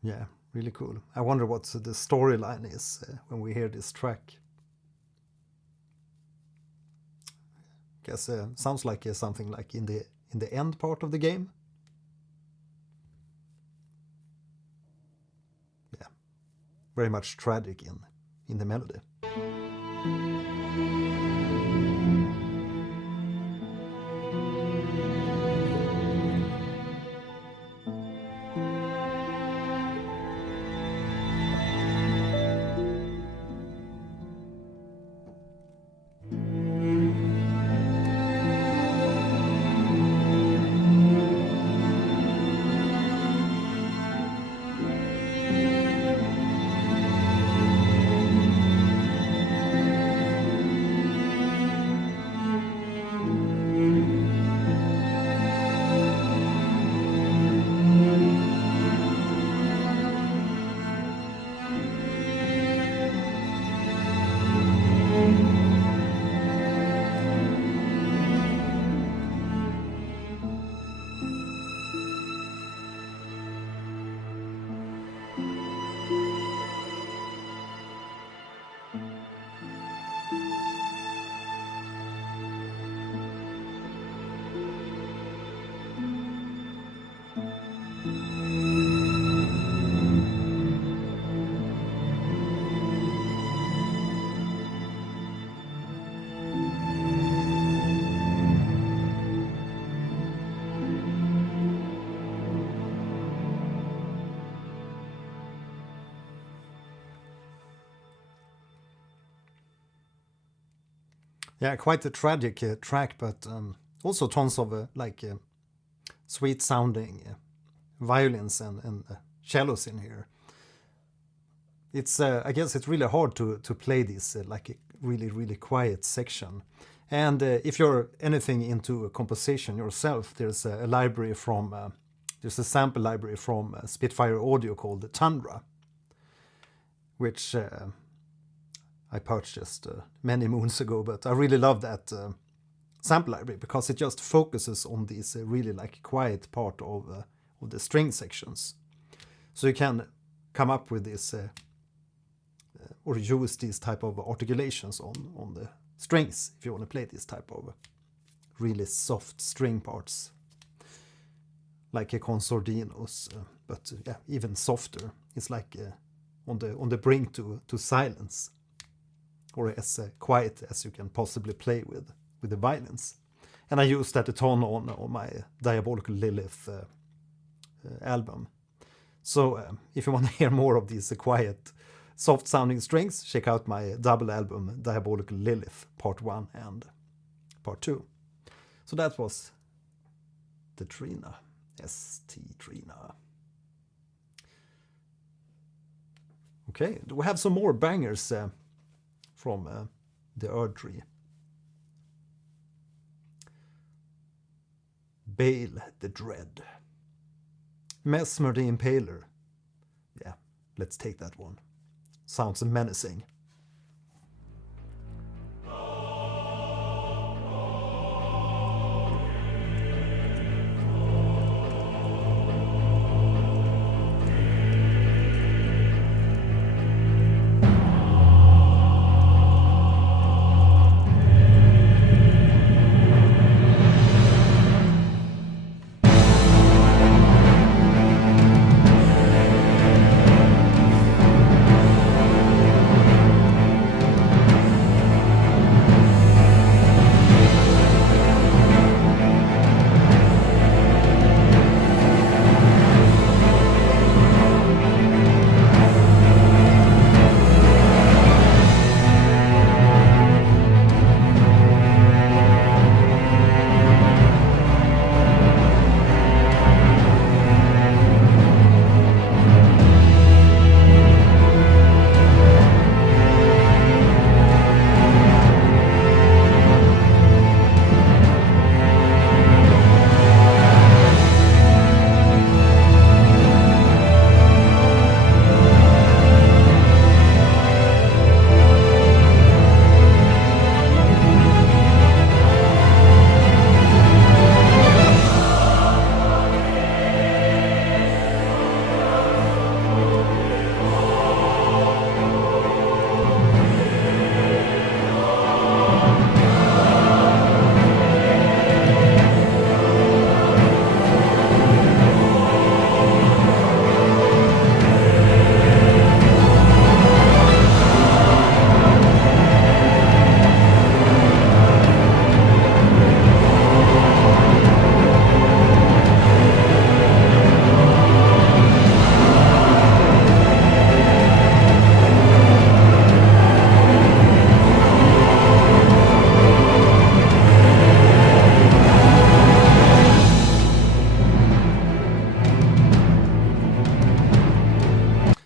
Yeah, really cool. I wonder what the storyline is when we hear this track. Guess sounds like something like in the end part of the game. Yeah, very much tragic in the melody. Yeah, quite a tragic track, but also tons of sweet sounding violins and cellos in here. It's I guess it's really hard to play this like a really quiet section, And if you're anything into composition yourself, there's a library from, there's a sample library from Spitfire Audio called Tundra, which I purchased many moons ago, but I really love that sample library because it just focuses on this really like quiet part of the string sections. So you can come up with this or use these type of articulations on the strings if you want to play this type of really soft string parts, like a Consortino's, but yeah, even softer. It's like on the brink to silence, or as quiet as you can possibly play with the violins. And I used that a ton on my Diabolical Lilith album. So if you want to hear more of these quiet, soft-sounding strings, check out my double album Diabolical Lilith Part 1 and Part 2. So that was the Trina, ST Trina. Okay, do we have some more bangers from the Erdtree? Bayle the Dread. Messmer the Impaler. Yeah, let's take that one. Sounds menacing.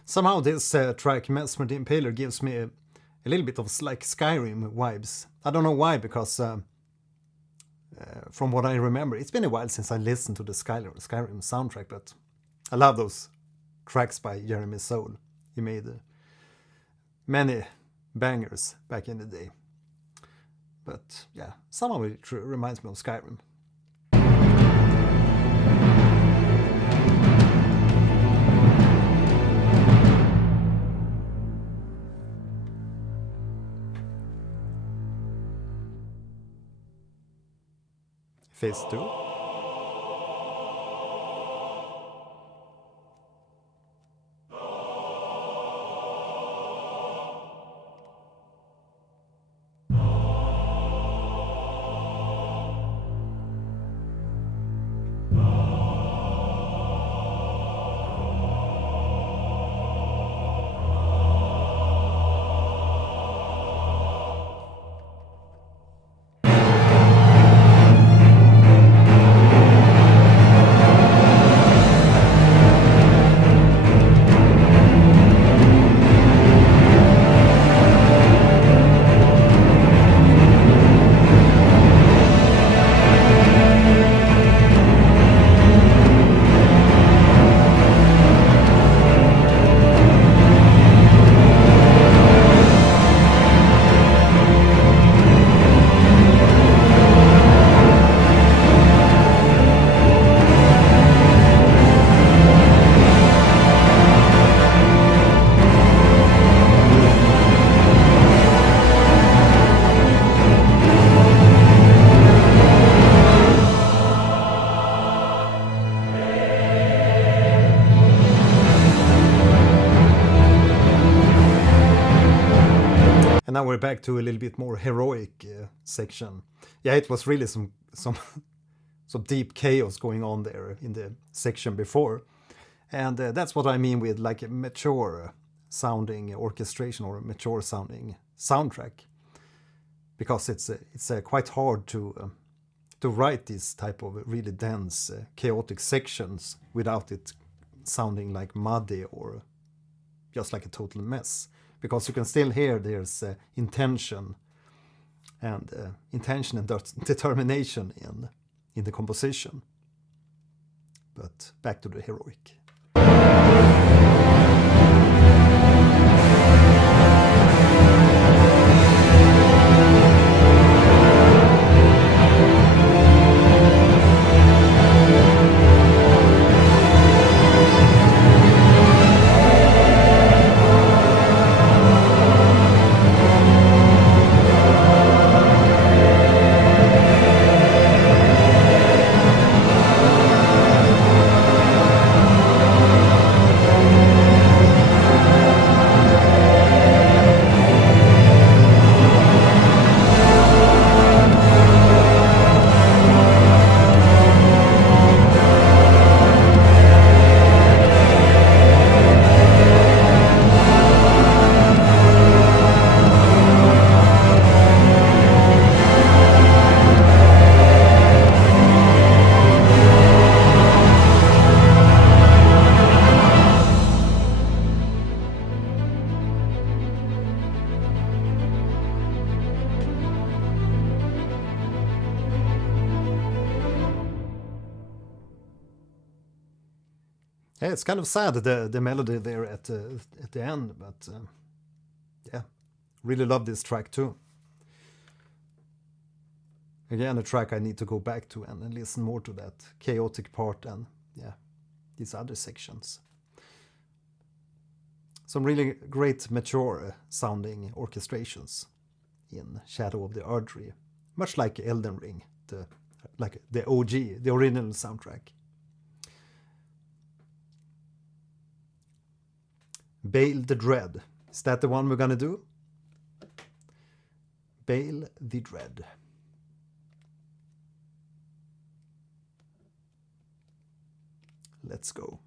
Somehow this track, Messmer the Impaler, gives me a little bit of like Skyrim vibes. I don't know why, because from what I remember, it's been a while since I listened to the Skyrim soundtrack, but I love those tracks by Jeremy Soule. He made many bangers back in the day. But yeah, somehow it reminds me of Skyrim. Phase 2. now we're back to a little bit more heroic section. Yeah, it was really some deep chaos going on there in the section before. And that's what I mean with like a mature sounding orchestration or a mature sounding soundtrack. Because it's quite hard to write this type of really dense, chaotic sections without it sounding like muddy or just like a total mess. Because you can still hear there's intention and determination in the composition. But back to the heroic. Yeah, it's kind of sad the melody there at the end, but yeah, really love this track too. Again, a track I need to go back to and listen more to that chaotic part and yeah, these other sections. Some really great mature sounding orchestrations in Shadow of the Erdtree, much like Elden Ring, like the OG, the original soundtrack. Bayle the Dread. Is that the one we're gonna do? Bayle the Dread. Let's go.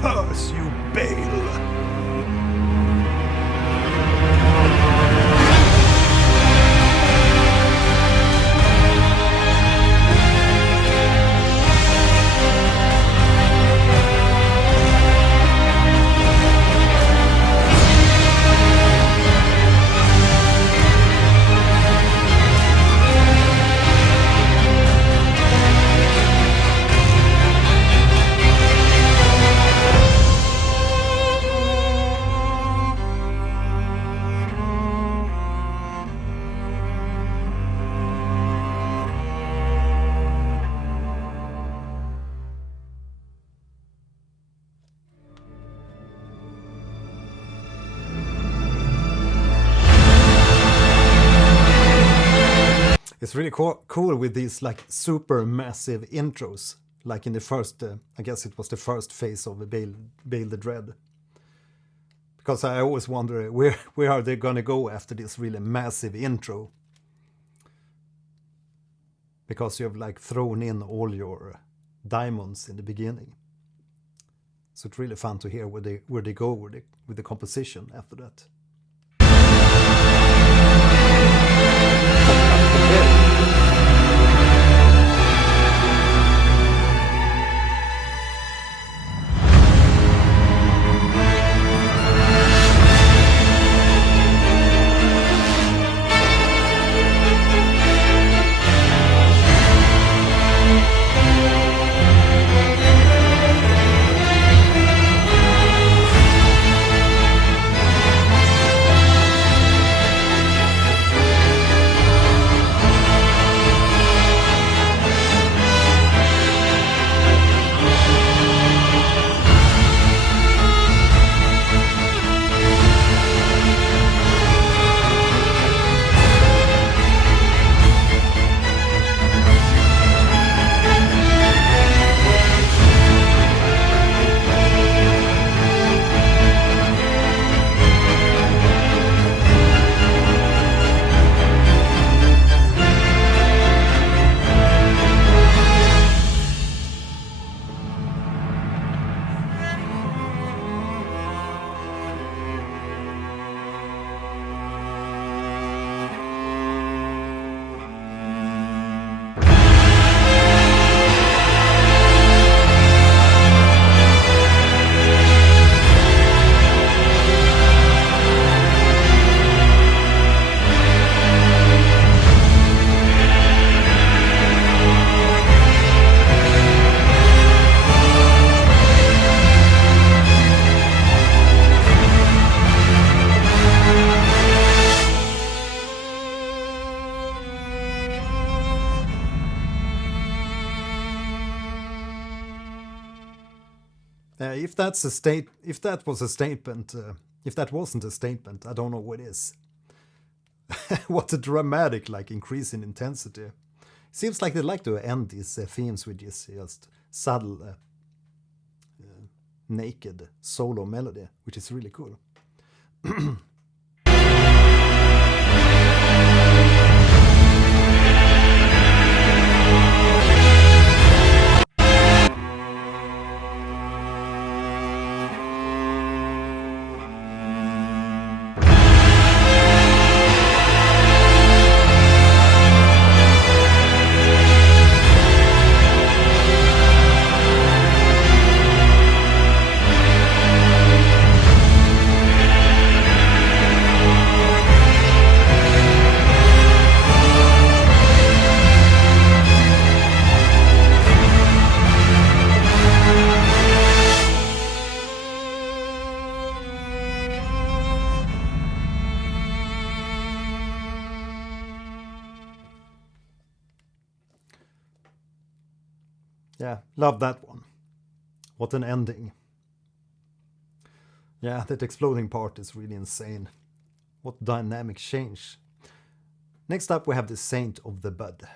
Curse you, Bayle! It's really cool with these like super massive intros, like in the first, I guess it was the first phase of Bayle the Dread. Because I always wonder where are they gonna go after this really massive intro? Because you have like thrown in all your diamonds in the beginning. So it's really fun to hear where they go with the composition after that. If that's a state, if that was a statement, if that wasn't a statement, I don't know what is. What a dramatic like increase in intensity. Seems like they like to end these themes with this just subtle, naked solo melody, which is really cool. Yeah, love that one. What an ending. Yeah, that exploding part is really insane. What dynamic change. Next up we have the Saint of the Bud.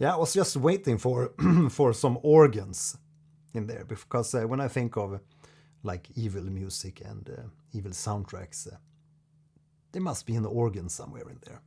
Yeah, I was just waiting for for some organs in there, because when I think of like evil music and evil soundtracks, there must be an organ somewhere in there.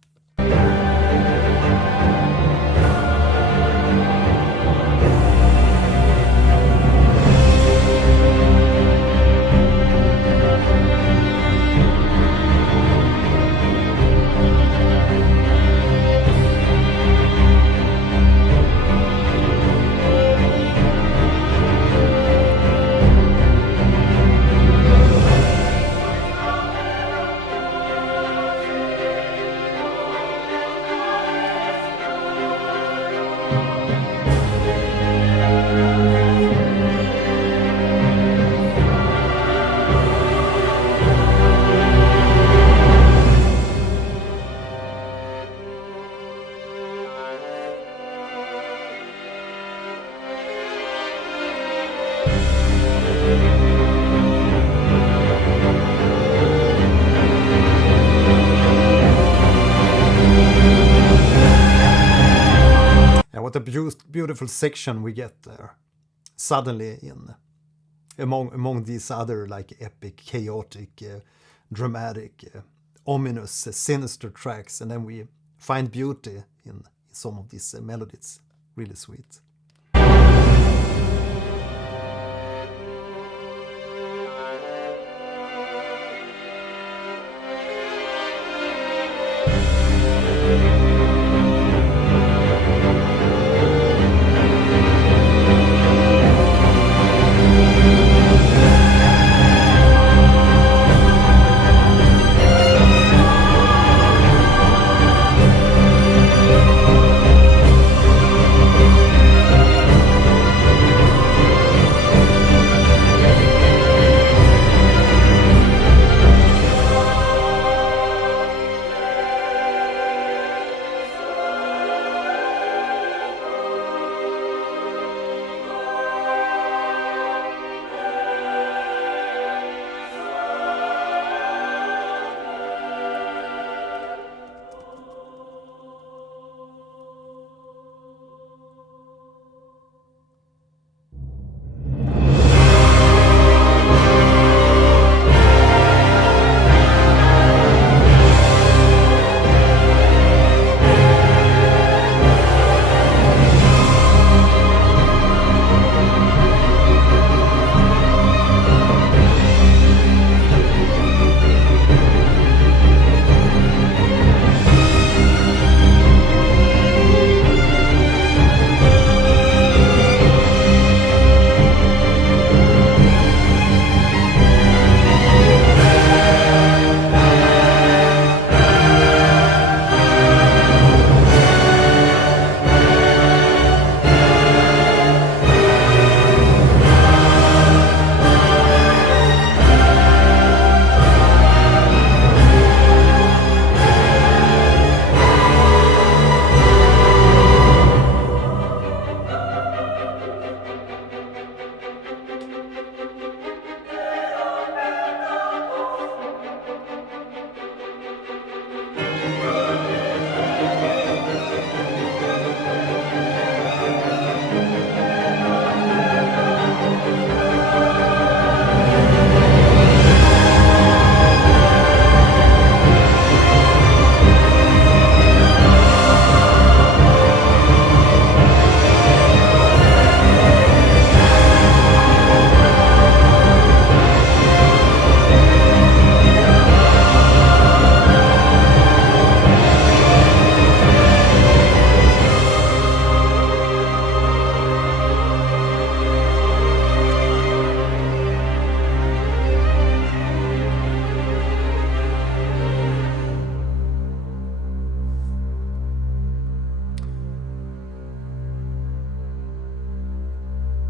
What a beautiful section we get there. Suddenly in among these other like epic, chaotic, dramatic, ominous, sinister tracks, and then we find beauty in some of these melodies. Really sweet.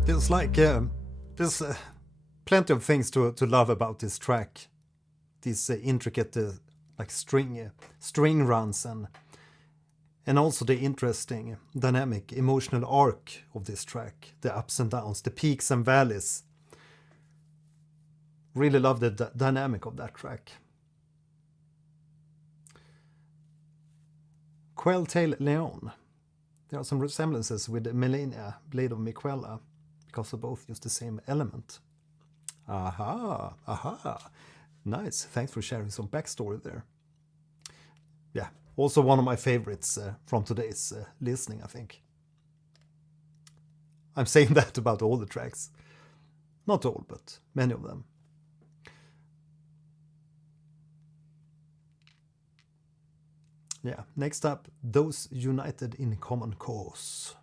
There's like there's plenty of things to love about this track. These intricate like string runs and also the interesting dynamic emotional arc of this track, the ups and downs, the peaks and valleys. Really love the dynamic of that track. Quelltail Leon. There are some resemblances with the Melania, Blade of Miquella, because they both use the same element. Aha. Nice, thanks for sharing some backstory there. Yeah, also one of my favorites from today's listening, I think. I'm saying that about all the tracks. Not all, but many of them. Yeah, next up, Those United in Common Cause.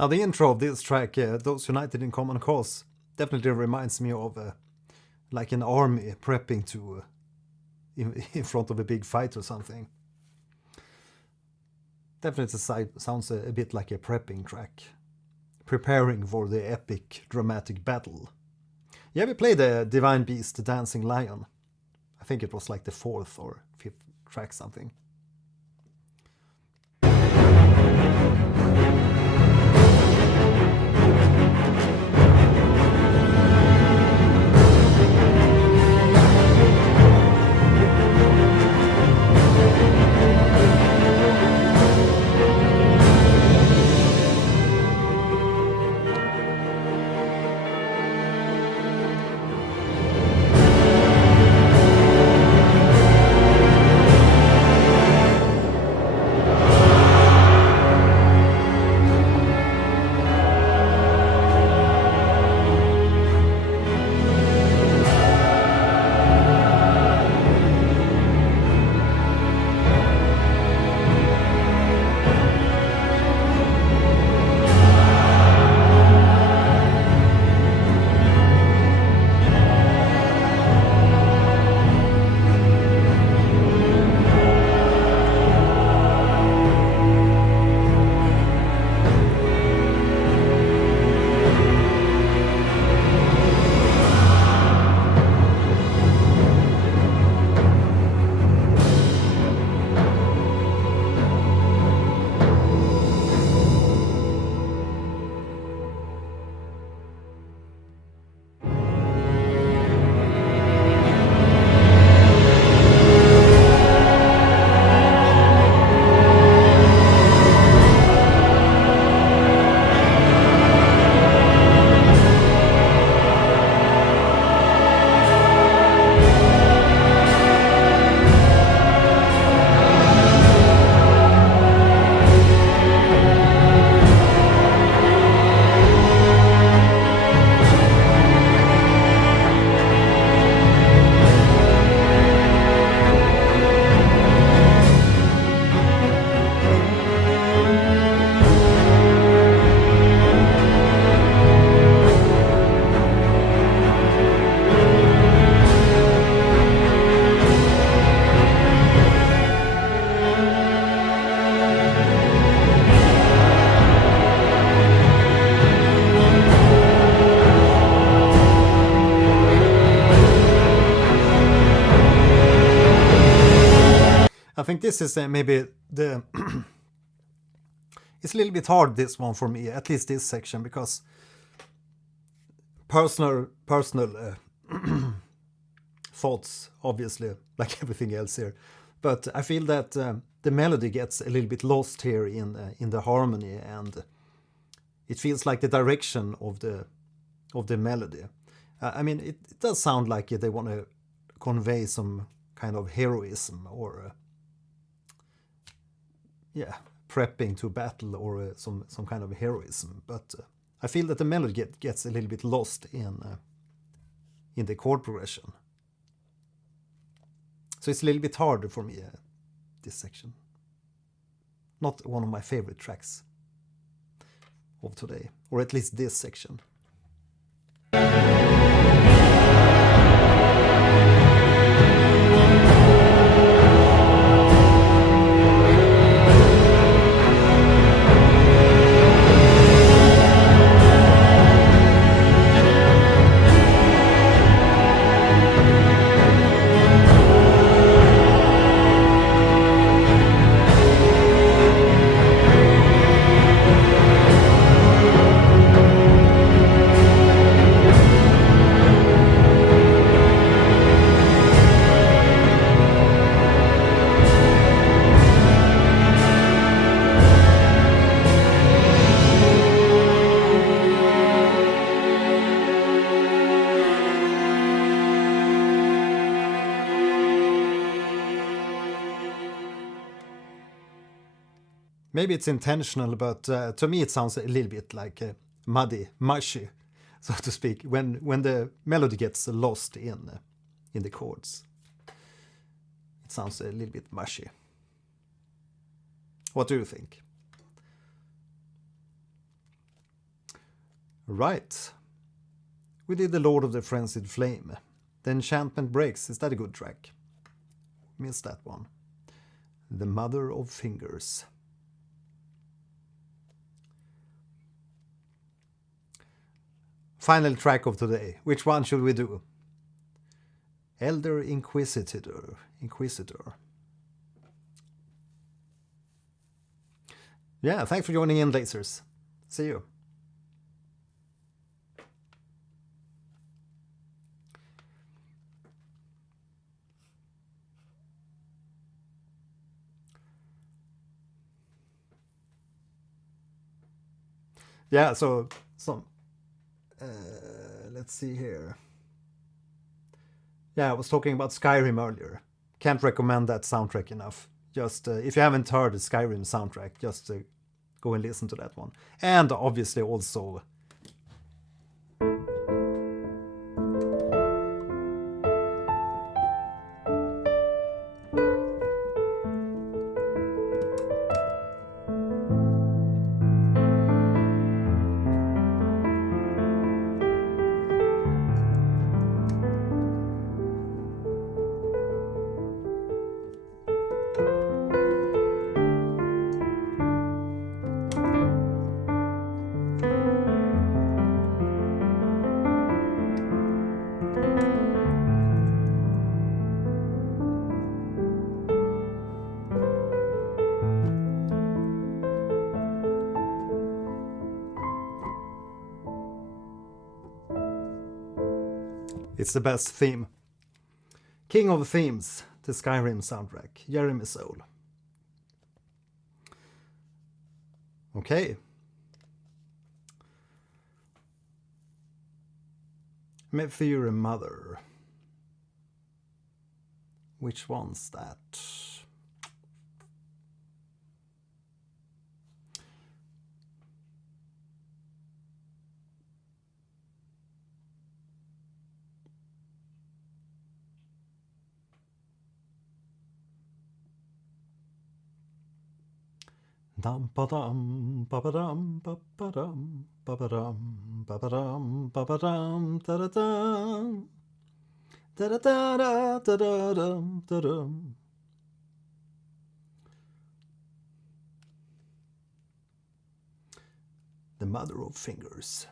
Now the intro of this track, Those United in Common Cause, definitely reminds me of like an army prepping to in front of a big fight or something. Definitely sounds a bit like a prepping track, preparing for the epic dramatic battle. You ever played the Divine Beast, the Dancing Lion? I think it was like the 4th or 5th track something. I think this is maybe the It's a little bit hard, this one, for me, at least this section, because personal thoughts, obviously, like everything else here. But I feel that the melody gets a little bit lost here in the harmony, and it feels like the direction of the melody. I mean, it does sound like they want to convey some kind of heroism, or prepping to battle, or some kind of heroism. But I feel that the melody gets a little bit lost in the chord progression. So it's a little bit harder for me, this section. Not one of my favorite tracks of today, or at least this section. Maybe it's intentional, but to me it sounds a little bit like mushy, so to speak, when the melody gets lost in the chords. It sounds a little bit mushy. What do you think? Right. We did the Lord of the Frenzied Flame. The Enchantment Breaks. Is that a good track? Missed that one. The Mother of Fingers. Final track of today. Which one should we do? Elder Inquisitor. Yeah, thanks for joining in, Lasers. See you. Yeah, so some... let's see here. Yeah, I was talking about Skyrim earlier. Can't recommend that soundtrack enough. Just, if you haven't heard the Skyrim soundtrack, just go and listen to that one. And obviously also... It's the best theme. King of Themes, the Skyrim soundtrack, Jeremy Soule. Okay. Mephyr Mother. Which one's that? Dum ba dum ba ba dum ba ba dum ba ba dum ba ba dum ba ba dum da da dum da da da da da dum da dum. The Mother of Fingers.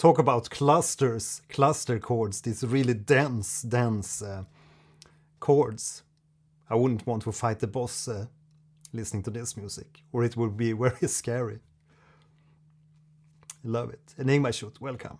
Talk about clusters, cluster chords, these really dense chords. I wouldn't want to fight the boss listening to this music, or it would be very scary. Love it. Enigma Shoot, welcome.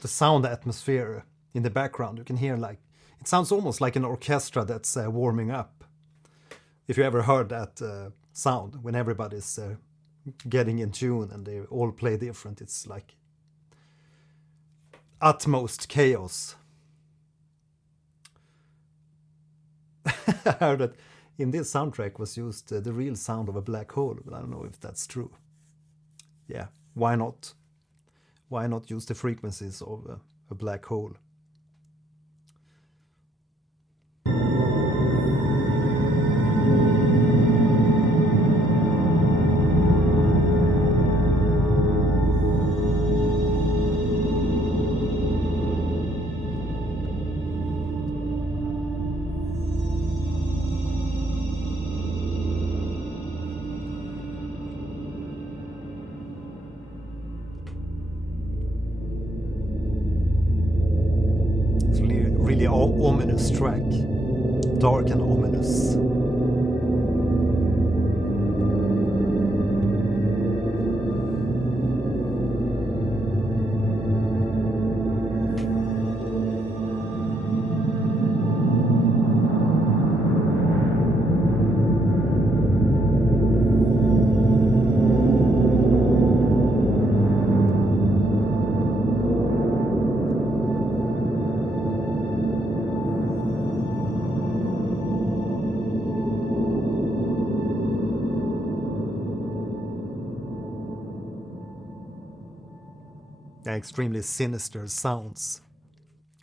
The sound atmosphere in the background, you can hear like, it sounds almost like an orchestra that's warming up. If you ever heard that sound when everybody's getting in tune and they all play different, it's like utmost chaos. I heard that in this soundtrack was used the real sound of a black hole, but I don't know if that's true. Yeah, why not? Why not use the frequencies of a black hole? Ominous track, dark and ominous. Extremely sinister sounds,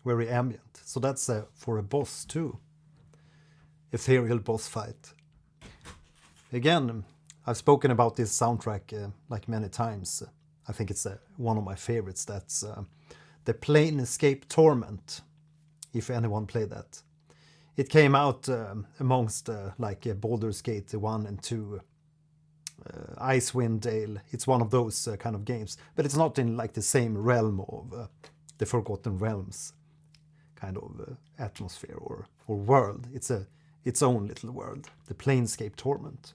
very ambient. So that's for a boss too. Ethereal boss fight. Again, I've spoken about this soundtrack like many times. I think it's one of my favorites. That's the Planescape Torment, if anyone played that. It came out amongst like Baldur's Gate 1 and 2, Icewind Dale. It's one of those kind of games, but it's not in like the same realm of the Forgotten Realms kind of atmosphere or world. It's its own little world, the Planescape Torment.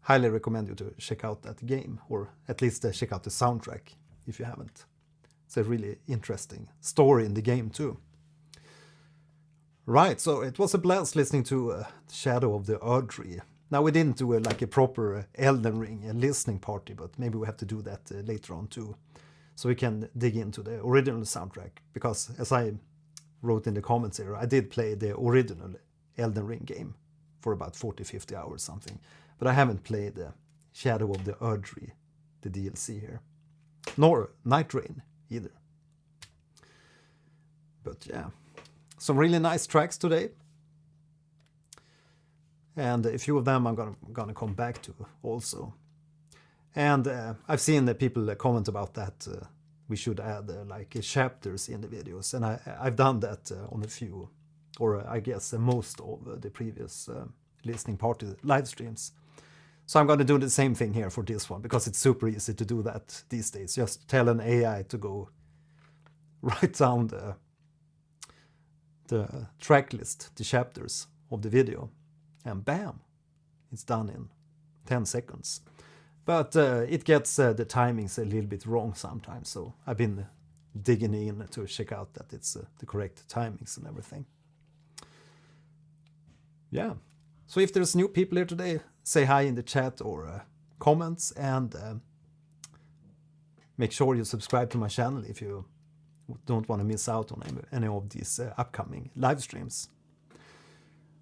Highly recommend you to check out that game, or at least check out the soundtrack if you haven't. It's a really interesting story in the game too. Right, so it was a blast listening to Shadow of the Erdtree. Now we didn't do like a proper Elden Ring listening party, but maybe we have to do that later on too. So we can dig into the original soundtrack, because as I wrote in the comments here, I did play the original Elden Ring game for about 40-50 hours something. But I haven't played Shadow of the Erdtree, the DLC here. Nor Night Rain either. But yeah, some really nice tracks today. And a few of them I'm gonna come back to also. And I've seen the people comment about that we should add like chapters in the videos, and I've done that on a few, or I guess most of the previous listening party live streams. So I'm going to do the same thing here for this one, because it's super easy to do that these days. Just tell an AI to go write down the track list, the chapters of the video, and bam, it's done in 10 seconds. But it gets the timings a little bit wrong sometimes, so I've been digging in to check out that it's the correct timings and everything. Yeah, so if there's new people here today, say hi in the chat or comments, and make sure you subscribe to my channel if you don't want to miss out on any of these upcoming live streams.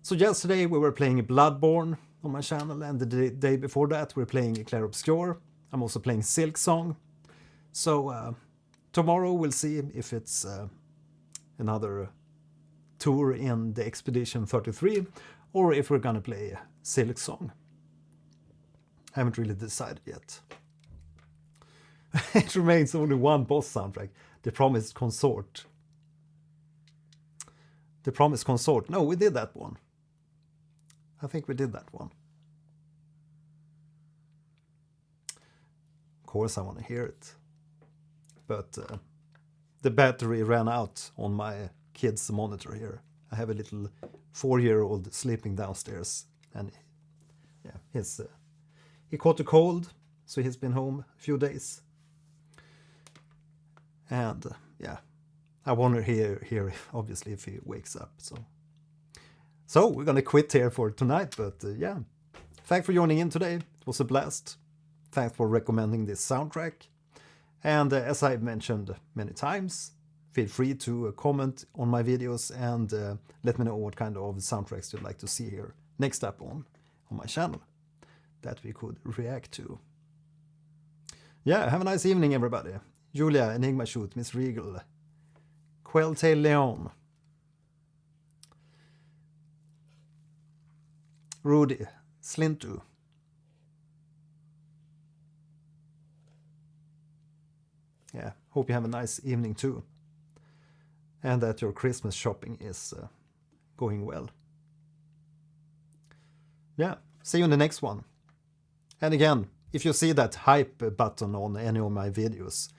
So yesterday we were playing Bloodborne on my channel, and the day before that we're playing Clair Obscure. I'm also playing Silk Song. So tomorrow we'll see if it's another tour in the Expedition 33, or if we're gonna play Silk Song. I haven't really decided yet. It remains only one boss soundtrack, The Promised Consort. The Promised Consort. No, we did that one. I think we did that one. Of course I want to hear it. But the battery ran out on my kid's monitor here. I have a little 4-year-old sleeping downstairs, and yeah, he caught a cold, so he's been home a few days. And yeah, I want to hear obviously if he wakes up. So we're gonna quit here for tonight, but yeah. Thanks for joining in today. It was a blast. Thanks for recommending this soundtrack. And as I've mentioned many times, feel free to comment on my videos and let me know what kind of soundtracks you'd like to see here next up on my channel that we could react to. Yeah, have a nice evening, everybody. Julia, Enigma Shoot, Miss Regal, Quelltail Leon, Rudy, Slintu. Yeah, hope you have a nice evening too. And that your Christmas shopping is going well. Yeah, see you in the next one. And again, if you see that hype button on any of my videos,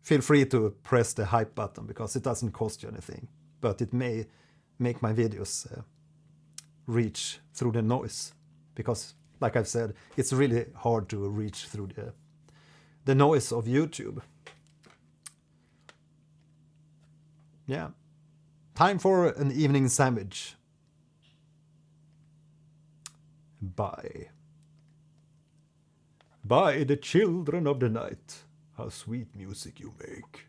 feel free to press the hype button, because it doesn't cost you anything. But it may make my videos reach through the noise, because like I've said, it's really hard to reach through the noise of YouTube. Yeah, time for an evening sandwich. Bye. Bye, the children of the night. How sweet music you make.